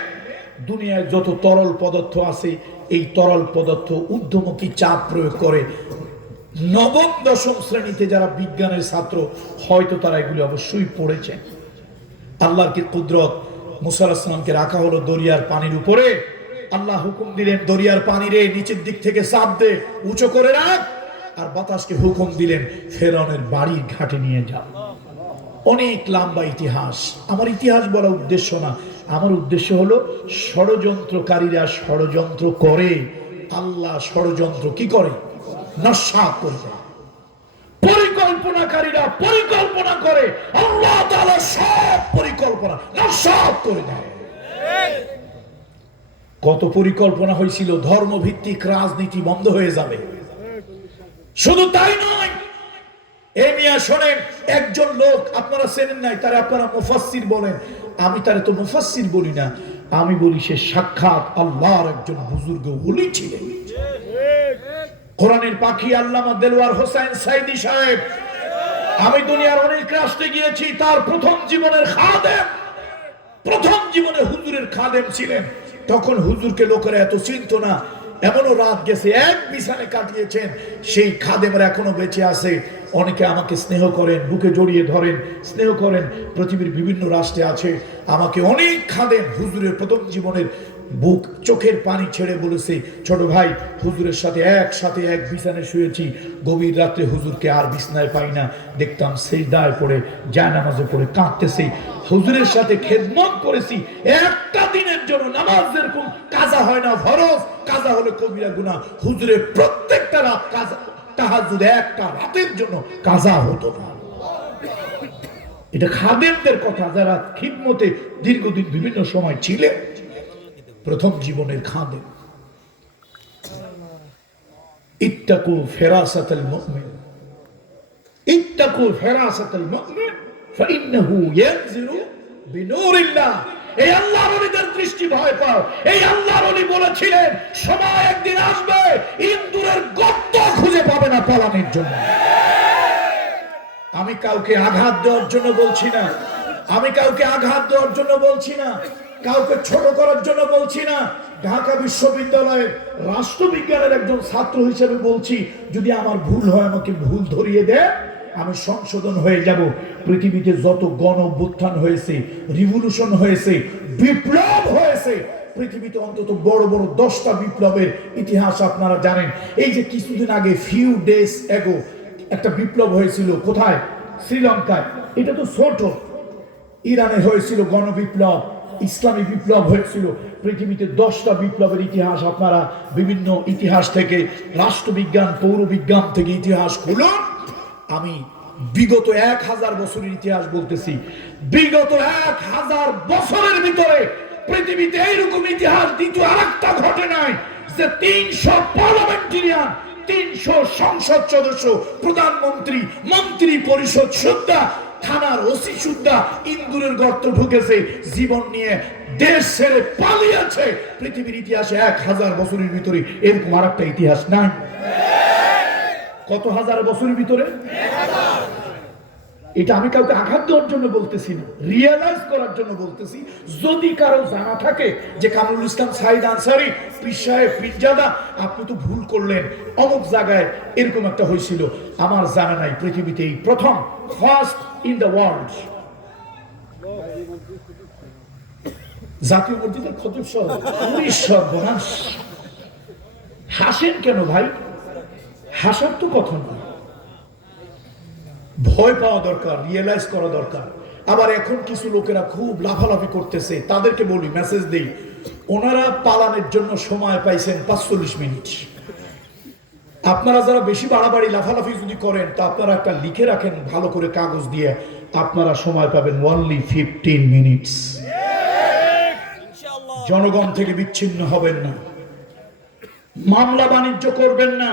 দুনিয়ায় যত তরল পদার্থ আছে এই তরল পদার্থ ঊর্ধ্বমুখী চাপ প্রয়োগ করে। নবম দশম শ্রেণীতে যারা বিজ্ঞানের ছাত্র হয়তো তারা এগুলি অবশ্যই পড়েছেন। আল্লাহর কি কুদরত! মুসা আলাইহিস সালামকে রাখা হলো দরিয়ার পানির উপরে। আল্লাহ হুকুম দিলেন দরিয়ার পানি রে নিচের দিক থেকে চাপ দে, উঁচু করে রাখ। আর বাতাসকে হুকুম দিলেন ফেরাউনের বাড়ির ঘাটে নিয়ে যাও। অনেক লম্বা ইতিহাস। আমার ইতিহাস বলা উদ্দেশ্য না, আমার উদ্দেশ্য হলো ষড়যন্ত্রকারীরা ষড়যন্ত্র করে, আল্লাহ ষড়যন্ত্র কি করে? নস্যাৎ করে দেয়। পরিকল্পনাকারীরা পরিকল্পনা করে, আল্লাহ তাআলা সব পরিকল্পনা নস্যাৎ করে দেয়। কত পরিকল্পনা হয়েছিল ধর্মভিত্তিক রাজনীতি বন্ধ হয়ে যাবে। শুধু তাই নয়, এই মিয়া শোনেন, একজন লোক আপনারা চেনেন নাই, তারে আপনারা মুফাসসির বলেন। আমি তারে তো মুফাসসির বলি না, আমি বলি সে সাক্ষাৎ আল্লাহর একজন বুজুর্গ ওলি ছিলেন। কোরআনের পাখি আল্লামা দেলোয়ার হোসেন সাইদি সাহেব। আমি দুনিয়ার অনেক রাষ্ট্রে গিয়েছি, তার প্রথম জীবনের খাদেম, প্রথম জীবনে হুজুরের খাদেম ছিলেন। তখন হুজুরকে লোকেরা এত চিনত না, এমনও রাত গেছে এক বিছানে কাটিয়েছেন। সেই খাদেমরা এখনো বেঁচে আছে। অনেকে আমাকে স্নেহ করেন, বুকে জড়িয়ে ধরেন, স্নেহ করেন। পৃথিবীর বিভিন্ন রাষ্ট্রে আছে। আমাকে অনেক খাদেম হুজুরের প্রথম জীবনের বুক চোখের পানি ছেড়ে বলেছে, ছোট ভাই হুজুরের সাথে একসাথে এক বিছানায় শুয়েছি, গভীর রাত্রে হুজুরকে আর বিছানায় পাই না, দেখতাম সিজদায় পড়ে জায়নামাজে পড়ে কাঁদতেছে। হুজুরের সাথে খেদমত করেছি, একটা দিনের জন্য নামাজ যেরকম কাজা হয় না, ফরজ কাজা হলে কবিরা গুনাহ, হুজুরের প্রত্যেকটা রাত কাজা, তাহাজ্জুদ একটা রাতের জন্য কাজা হতো না। এটা খাদেমদের কথা, যারা খিদমতে দীর্ঘদিন বিভিন্ন সময় ছিলেন। প্রথম জীবনের খাদেম। ইত্তাকু ফিরাসাতাল মুমিন, ইত্তাকু ফিরাসাতাল মুমিন ফাইন্নাহু ইয়ানজিরু বিনূরিল্লাহ। এই আল্লাহর ওলিদের দৃষ্টি ভয় পাও। এই আল্লাহর ওলি বলেছিলেন সময় একদিন আসবে ইন্দুরের গর্ত খুঁজে পাবে না পালানোর জন্য। আমি কাউকে আঘাত দেওয়ার জন্য বলছি না, আমি কাউকে আঘাত দেওয়ার জন্য বলছি না, কাউকে ছোট করার জন্য বলছি না। ঢাকা বিশ্ববিদ্যালয়ের রাষ্ট্রবিজ্ঞানের একজন ছাত্র হিসেবে বলছি, যদি আমার ভুল হয় আমাকে ভুল ধরিয়ে দেয়, আমি সংশোধন হয়ে যাব। পৃথিবীতে যত গণ অভ্যুত্থান হয়েছে, রিভলিউশন হয়েছে, বিপ্লব হয়েছে, পৃথিবীতে অন্তত বড় বড় 10টা বিপ্লবের ইতিহাস আপনারা জানেন। এই যে কিছুদিন আগে ফিউ ডেজ এগো একটা বিপ্লব হয়েছিল, কোথায়? শ্রীলঙ্কায়। এটা তো ছোট। ইরানে হয়েছিল গণবিপ্লব, ইসলামী বিপ্লব হয়েছিল। পৃথিবীতে 10টা বিপ্লবের ইতিহাস আপনারা বিভিন্ন ইতিহাস থেকে, রাষ্ট্রবিজ্ঞান পৌরবিজ্ঞান থেকে ইতিহাস খুলুন। আমি বিগত 1000 বছরের ইতিহাস বলতেছি। বিগত 1000 বছরের ভিতরে পৃথিবীতে এইরকম ইতিহাস দ্বিতীয় আরেকটা ঘটে নাই যে 300 পার্লামেন্টেরিয়ান, 300 সংসদ সদস্য, প্রধানমন্ত্রী, মন্ত্রী পরিষদ সুদ্ধা, থানার ওসি সুদ্ধা ইন্দুরের গর্ত ঢুকেছে, জীবন নিয়ে দেশ ছেড়ে পালিয়েছে। পৃথিবীর ইতিহাসে 1000 বছরের ভিতরে এরকম আরেকটা ইতিহাস নাই। কত হাজার বছরের ভিতরে? এটা আমি কাউকে আঘাত দেওয়ার জন্য বলতেছি না, রিয়েলাইজ করার জন্য বলতেছি। যদি কারো জানা থাকে যে কামরুল ইসলাম সাইদ আনসারী পীর সাহেব পীরজাদা আপনি তো ভুল করলেন, অমুক জায়গায় এরকম একটা হয়েছিল, আমার জানা নাই। পৃথিবীতে এই প্রথম, ফার্স্ট ইন দ্য ওয়ার্ল্ড, জাতীয় মসজিদের খতিব সহ 19 হাসেন কেন ভাই? হাসার তো কথা নয়। ভয় পাওয়া দরকার, রিয়েলাইজ করা দরকার। আবার এখন কিছু লোকেরা খুব লাফালাফি করতেছে, তাদেরকে বলি, মেসেজ দেই, ওনারা পালানোর জন্য সময় পাইছেন 45 মিনিট। আপনারা যারা বেশি বাড়াবাড়ি লাফালাফি যদি করেন, তো আপনারা একটা লিখে রাখেন ভালো করে কাগজ দিয়ে, আপনারা সময় পাবেন অনলি 15 মিনিটস। জনগণ থেকে বিচ্ছিন্ন হবেন না, মামলা বাণিজ্য করবেন না,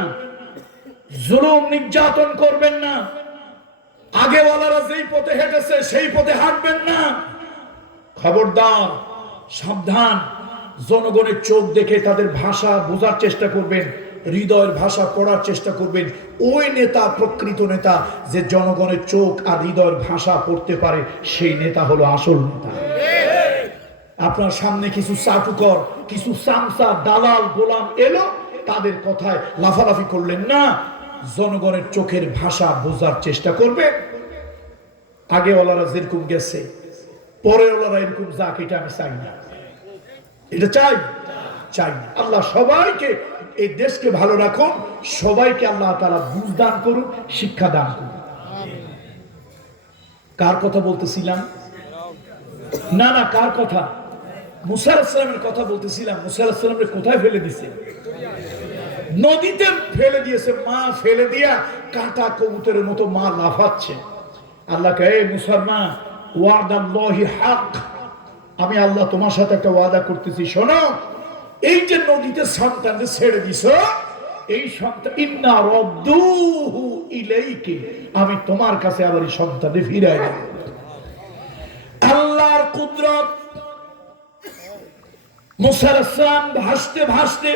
জুলুম নির্যাতন করবেন না, আগেওয়ালারা যেই পথে হেঁটেছে সেই পথে হাঁটবেন না। খবরদার, সাবধান। জনগণের চোখ দেখে তাদের ভাষা বোঝার চেষ্টা করবেন, হৃদয়ের ভাষা পড়ার চেষ্টা করবেন। ওই নেতা প্রকৃত নেতা যে জনগণের চোখ আর হৃদয়ের ভাষা পড়তে পারে, সেই নেতা হলো আসল নেতা। আপনার সামনে কিছু চাটুকর, কিছু সামসা, দালাল, গোলাম এলো, তাদের কথায় লাফালাফি করলেন না। জনগণের চোখের ভাষা বোঝার চেষ্টা করবে। আগে ওলারা যেরকম গেছে, পরে ওলারা এরকম যাক, এটা আমি চাই না। এটা চাই না। আল্লাহ সবাইকে, এই দেশকে ভালো রাখুন, সবাইকে আল্লাহ তাআলা বুঝ দান করুন, শিক্ষা দান করুন। কার কথা বলতেছিলাম? না, কার কথা? মুসা আলাইহিস সালামের কথা বলতেছিলাম। মুসা আলাইহিস সালামকে কোথায় ফেলে দিয়েছে? নদীতে ফেলে দিয়েছে। মা ফেলে দিয়া কাঁটা কবুতরের মতো মা লাফাচ্ছে। আল্লাহকে, এই মুসলমান, ওয়াদাল্লাহি হক, আমি আল্লাহ তোমার সাথে একটা ওয়াদা করতেছি, শোনো, এই যে নদীতে সন্তানকে ছেড়ে দিছো, এই সন্তান ইন্না রাদ্দুহু ইলাইকি, আমি তোমার কাছে আবার এই সন্তানকে ফিরাই দেব। আল্লাহর কুদরত। মুসা আলাইহিস সালাম ভাসতে ভাসতে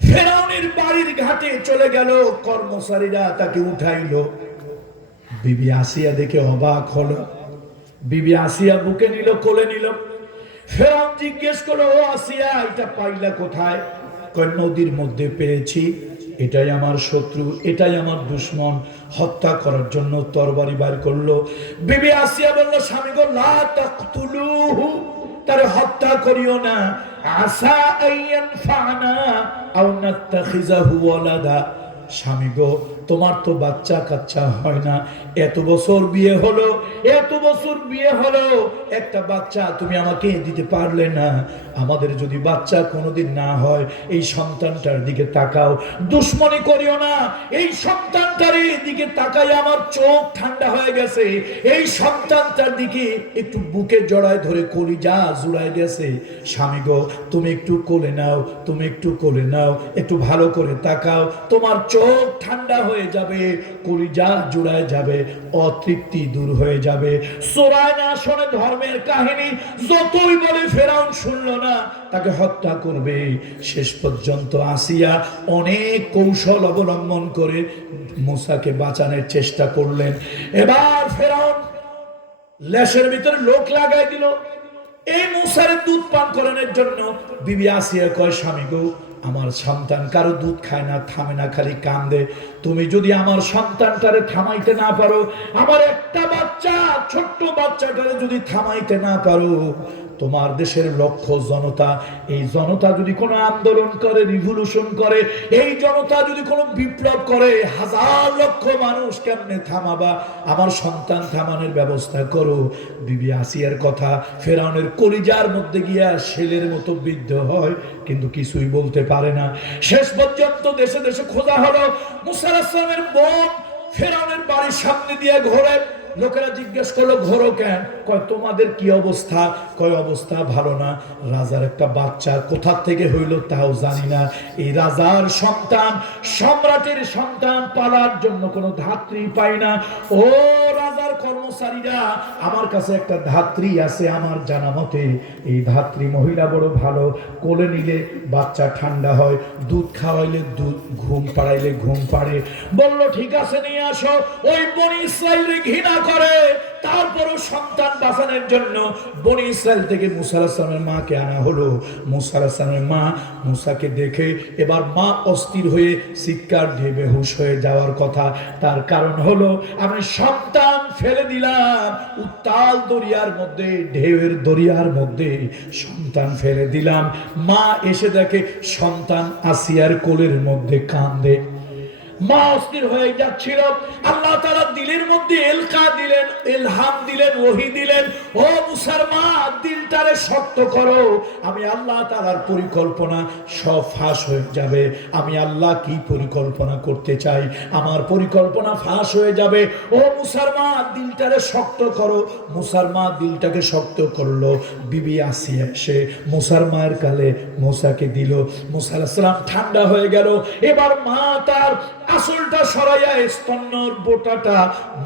ফেরাউনের বাড়ির ঘাটে চলে গেল। কর্মচারীরা তাকে উঠাইলো। বিবি আসিয়া দেখে অবাক হলো। বিবি আসিয়া বুকে নিল, কোলে নিল। ফেরাউন জিজ্ঞেস করলো, ও আসিয়া, এটা পাইলা কোথায়? কয়, নদীর মধ্যে পেয়েছি। এটাই আমার শত্রু, এটাই আমার দুশমন, হত্যা করার জন্য তরবারি বার করলো। বিবি আসিয়া বলল, স্বামী গো, লা তাকতুলুহু, তারে হত্যা করিও না। আসা আইয়ানফানা আও নাত্তাখিযাহু ওয়ালাদা, স্বামী গো, তোমার তো বাচ্চা কাচ্চা হয় না, এত বছর বিয়ে হলো, একটা বাচ্চা তুমি আমাকে দিতে পারলে না। আমাদের যদি বাচ্চা কোনোদিন না হয়, এই সন্তানটার দিকে তাকাও, দুশ্মনী করিও না। এই সন্তানটার দিকে তাকাই আমার চোখ ঠান্ডা হয়ে গেছে। এই সন্তানটার দিকে একটু বুকে জড়ায় ধরে কলিজা জুড়ায় গেছে। স্বামী গো, তুমি একটু কোলে নাও, একটু ভালো করে তাকাও, তোমার চোখ ঠান্ডা হয়ে যাবে, কলিজা জুড়ায় যাবে, অতৃপ্তি দূর হয়ে যাবে। সূরা নাসরে ধর্মের কাহিনী যতই বলে ফেরাউন শুনলো না, তাকে হত্যা করবে। শেষ পর্যন্ত আসিয়া অনেক কৌশল অবলম্বন করে মুসাকে বাঁচানোর চেষ্টা করলেন। এবার ফেরাউন লেশের ভিতরে লোক লাগাই দিল এই মুসার দুধ পান করানোর জন্য। বিবি আসিয়া কয়, স্বামী গো, আমার সন্তান কারো দুধ খায় না, থামে না, খালি কান্দে। তুমি যদি আমার সন্তানটারে থামাইতে না পারো, আমার একটা বাচ্চা, ছোট্ট বাচ্চাটারে যদি থামাইতে না পারো, তোমার দেশের লক্ষ জনতা, এই জনতা যদি কোনো আন্দোলন করে, রিভলিউশন করে, এই জনতা যদি কোনো বিপ্লব করে, হাজার লক্ষ মানুষ কেমনে থামাবা? আমার সন্তান থামানোর ব্যবস্থা করো। বিবি আসিয়ার কথা ফেরাউনের কলিজার মধ্যে গিয়া শেলের মতো বিদ্ধ হয়, কিন্তু কিছুই বলতে পারে না। শেষ পর্যন্ত দেশে দেশে খোঁজা হলো। মুসা আলাইহিস সালামের বোন ফেরাউনের বাড়ির সামনে দিয়ে ঘোরে। লোকেরা জিজ্ঞেস করলো, ঘোরো কেন? কয়, তোমাদের কি অবস্থা? কয়, অবস্থা ভালো না। রাজার একটা বাচ্চা কোথা থেকে হইল তাও জানি না। এই রাজার সন্তান, সম্রাটের সন্তান, পালার জন্য কোনো ধাত্রী পাই না। ও রাজার কর্মচারীরা, আমার কাছে একটা ধাত্রী আছে, আমার জানা মতে এই ধাত্রী মহিলা বড় ভালো, কোলে নিলে বাচ্চা ঠান্ডা হয়, দুধ খাওয়াইলে দুধ, ঘুম পাড়াইলে ঘুম পাড়ে। বলল, ঠিক আছে, নিয়ে আসো। ওই বনি ইসরাইলকে ঘৃণা করে, তারপরও সন্তান বাঁচানোর জন্য বনি ইসরাইল থেকে মুসা আলাইহিস সালামের মাকে আনা হলো। মুসা আলাইহিস সালামের মা মুসাকে দেখে এবার মা অস্থির হয়ে চিৎকার দিয়ে বেহুশ হয়ে যাওয়ার কথা। তার কারণ হলো, আমি সন্তান ফেলে দিলাম উত্তাল দরিয়ার মধ্যে, ঢেউয়ের দরিয়ার মধ্যে সন্তান ফেলে দিলাম। মা এসে দেখে সন্তান আসিয়ার কোলের মধ্যে কান্দে। মা অস্থির হয়ে যাচ্ছিল। আল্লাহ তাআলা দিলের মধ্যে এলকা দিলেন, ইলহাম দিলেন, ওহী দিলেন, ও মুসার মা দিলটারে শক্ত করো, আমি আল্লাহ তাআলার পরিকল্পনা সব ফাঁস হয়ে যাবে। আমি আল্লাহ কি পরিকল্পনা করতে চাই, আমার পরিকল্পনা ফাঁস হয়ে যাবে। ও মুসার মা দিলটারে শক্ত করো। মুসার মা দিলটাকে শক্ত করলো। বিবি আসিয়া এসে মুসার মায়ের কালে মুসাকে দিল। মুসা আলাইহিস সালাম ঠান্ডা হয়ে গেল। এবার মা তার আসলটা সরাইয়া স্তন্যর বোটাটা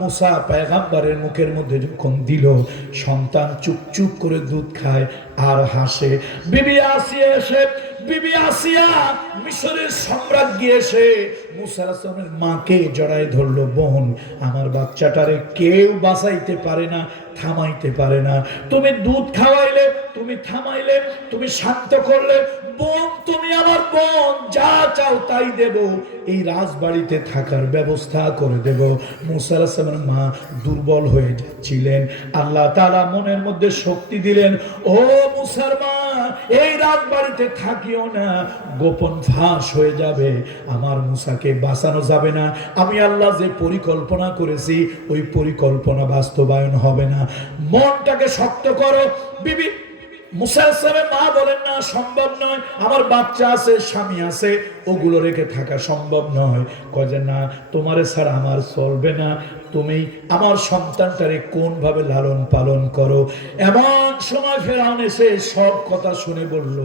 মুসা পয়গম্বরের মুখের মধ্যে যখন দিল, সন্তান চুপ চুপ করে দুধ খায় আর হাসে। বিবি আসিয়া এসে, বিবি আসিয়া মিশরের সম্রাজ্ঞী এসে মুসা আলাইহিস সালামের মাকে জড়ায় ধরলো, বোন আমার বাচ্চাটারে কেউ বাঁচাইতে পারে না, থামাইতে পারে না। তুমি দুধ খাওয়াইলে, তুমি থামাইলে, তুমি শান্ত করলে, বোন তুমি আমার বোন, যা চাও তাই দেব, এই রাজবাড়িতে থাকার ব্যবস্থা করে দেব। মুসা আলাইহিস সালামের মা দুর্বল হয়ে যাচ্ছিলেন। আল্লাহ তাআলা মনের মধ্যে শক্তি দিলেন, ও মুসার মা এই রাজবাড়িতে থাকিও না, গোপন ফাঁস হয়ে যাবে, আমার মুসাকে বাঁচানো যাবে না। আমি আল্লাহ যে পরিকল্পনা করেছি ওই পরিকল্পনা বাস্তবায়ন হবে না, মনটাকে শক্ত করো। বিবি মুসা আলাইহিস সালামের মা বলেন, না সম্ভব নয়, আমার বাচ্চা আছে, স্বামী আছে, ওগুলো রেখে থাকা সম্ভব নয়। কয় যে না, তোমারে ছাড়া আমার চলবে না, তুমি আমার সন্তানটারে কোন ভাবে লালন পালন করো। এমন সময় ফেরাউন এসে সব কথা শুনে বলল,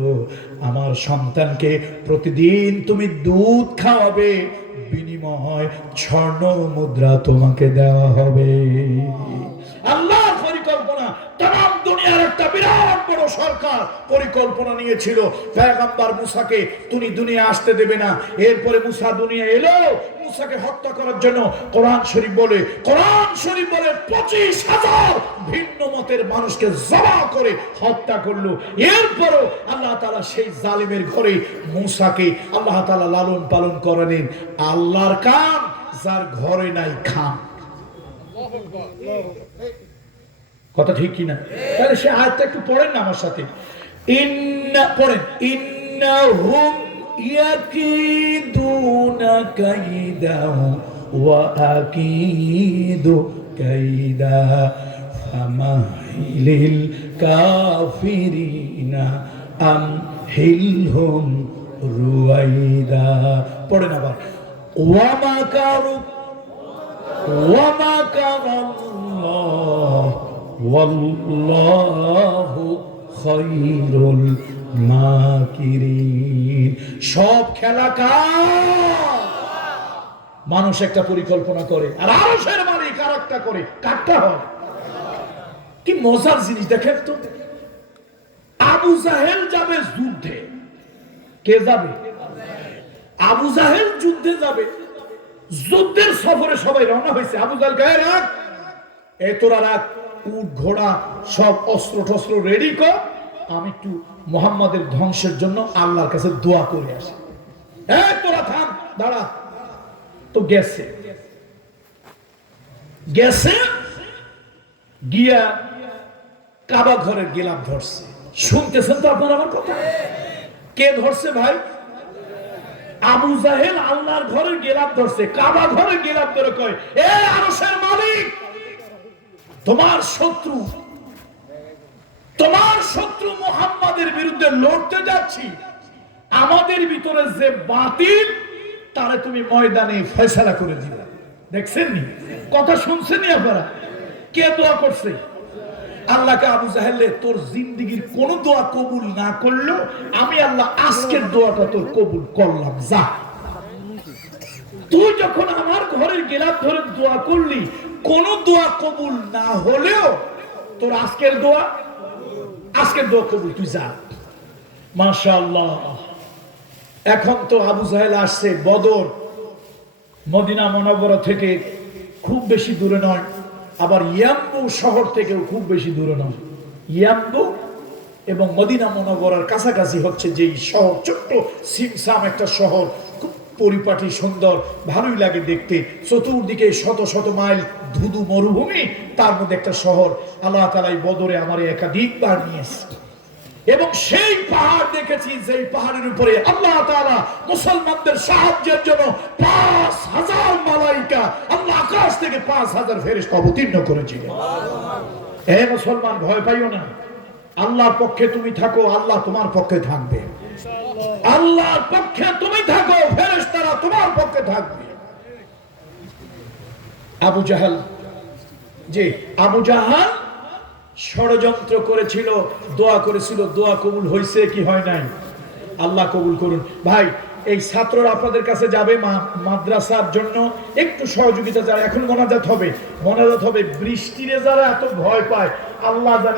আমার সন্তানকে প্রতিদিন তুমি দুধ খাওয়াবে, বিনিময় স্বর্ণ মুদ্রা তোমাকে দেওয়া হবে। আল্লাহর পরিকল্পনা, তাম দুনিয়ার একটা বিরাট বড় সরকার পরিকল্পনা নিয়েছিল পয়গম্বর মুসাকে তুমি দুনিয়া আসতে দেবে না। এরপরে মুসা দুনিয়া এলো, মুসাকে হত্যা করার জন্য কোরআন শরীফ বলে, 25,000 ভিন্ন মতের মানুষকে জবাহ করে হত্যা করলো। এরপরও আল্লাহ তাআলা সেই জালিমের ঘরে মুসাকে আল্লাহ তাআলা লালন পালন করেন। আল্লাহর কাম যার ঘরে নাই খাম। কথা ঠিক কিনা? তাহলে সে আয়াতটা একটু পড়েন না আমার সাথে। পড়েন, ইন্নাহুম ইয়াকিদুনা কাইদা ওয়া আকিদু কাইদা ফামাহিলিল কাফিরিনা আমহিলহুম রুয়াইদা। পড়েন আবার, ওয়া মাকারু ওয়া মাকারাল্লাহ ওয়াল্লাহু খায়রুল মাকিরিন। সব খেলা কার? মানুষ একটা পরিকল্পনা করে আর আরশের মালিক আরেকটা করে, কাটটা হয়। কি মজার জিনিস দেখেন তো, আবু জাহেল যাবে যুদ্ধে। কে যাবে? আবু জাহেল যুদ্ধে যাবে। যুদ্ধের সফরে সবাই রওনা হয়েছে। আবু জাহেল গায়ে রাখ, এই তোরা রাখ, উট ঘোড়া সব অস্ত্র টস্ত্র রেডি কর, আমি একটু মুহাম্মাদের ধ্বংসের জন্য আল্লাহর কাছে দোয়া করে আসি। এই তোরা থাম, দাঁড়া। তো গেছে গিয়া কাবা ঘরের গিলাফ ধরছে। শুনতেছেন তো আপনারা আমার কথা? কে ধরছে ভাই? আবু জাহেল আল্লাহর ঘরের গিলাফ ধরছে, কাবা ঘরের গিলাফ ধরে কয়, এ আরশের মালিক, তোমার শত্রু মুহাম্মাদের বিরুদ্ধে লড়তে যাচ্ছি, আমাদের ভিতরে যে বাতিল তারে তুমি ময়দানে ফয়সালা করে দিবা। দেখছেন নি কথা? শুনছেন নি আপনারা? কে দোয়া করছে? আল্লাহকে, আবু জাহেল তোর জিন্দেগীর কোন দোয়া কবুল না করলো, আমি আল্লাহ আজকের দোয়াটা তোর কবুল করলাম, যা। তুই যখন আমার ঘরের গিলাফ ধরে দোয়া করলি, কোন দোয়া কবুল না হলেও তোর আজকের দোয়া কবুল, তুই যা। মাশাআল্লাহ। এখন তো আবু জাহেল আসছে বদর, মদিনা মুনাওয়ারা থেকে খুব বেশি দূরে নয়, আবার ইয়াম্বু শহর থেকেও খুব বেশি দূরে নয়। ইয়াম্বু এবং মদিনা মুনাওয়ারার কাছাকাছি হচ্ছে যেই শহর, ছোট্ট সিমসাম একটা শহর, খুব পরিপাটি সুন্দর, ভালোই লাগে দেখতে। চতুর্দিকে শত শত মাইল ধুধু মরুভূমি, তার মধ্যে একটা শহর। আল্লাহ তাআলা বদরে আমারে একাধিকবার নিয়েছে। এবং সেই পাহাড় দেখেছি যেই পাহাড়ের উপরে আল্লাহ তাআলা মুসলমানদের সাহায্যের জন্য 5000 মালাইকা, আল্লাহ আকাশ থেকে 5000 ফেরেশতা অবতীর্ণ করেছিলেন। হে মুসলমান, ভয় পাইও না। আল্লাহর পক্ষে তুমি থাকো, আল্লাহ তোমার পক্ষে থাকবে। আল্লাহর পক্ষে তুমি থাকো, ফেরেশতারা তোমার পক্ষে থাকবে। আবু জাহাল, যে আবু জাহাল ষড়যন্ত্র করেছিল, দোয়া করেছিল, দোয়া কবুল হয়েছে কি হয় নাই? আল্লাহ কবুল করুন। ভাই, এই ছাত্ররা আপনাদের কাছে যাবে মাদ্রাসার জন্য একটু সহযোগিতা, যারা এখন মোনাজাত হবে বৃষ্টিরে যারা এত ভয় পায়, আল্লাহ জানে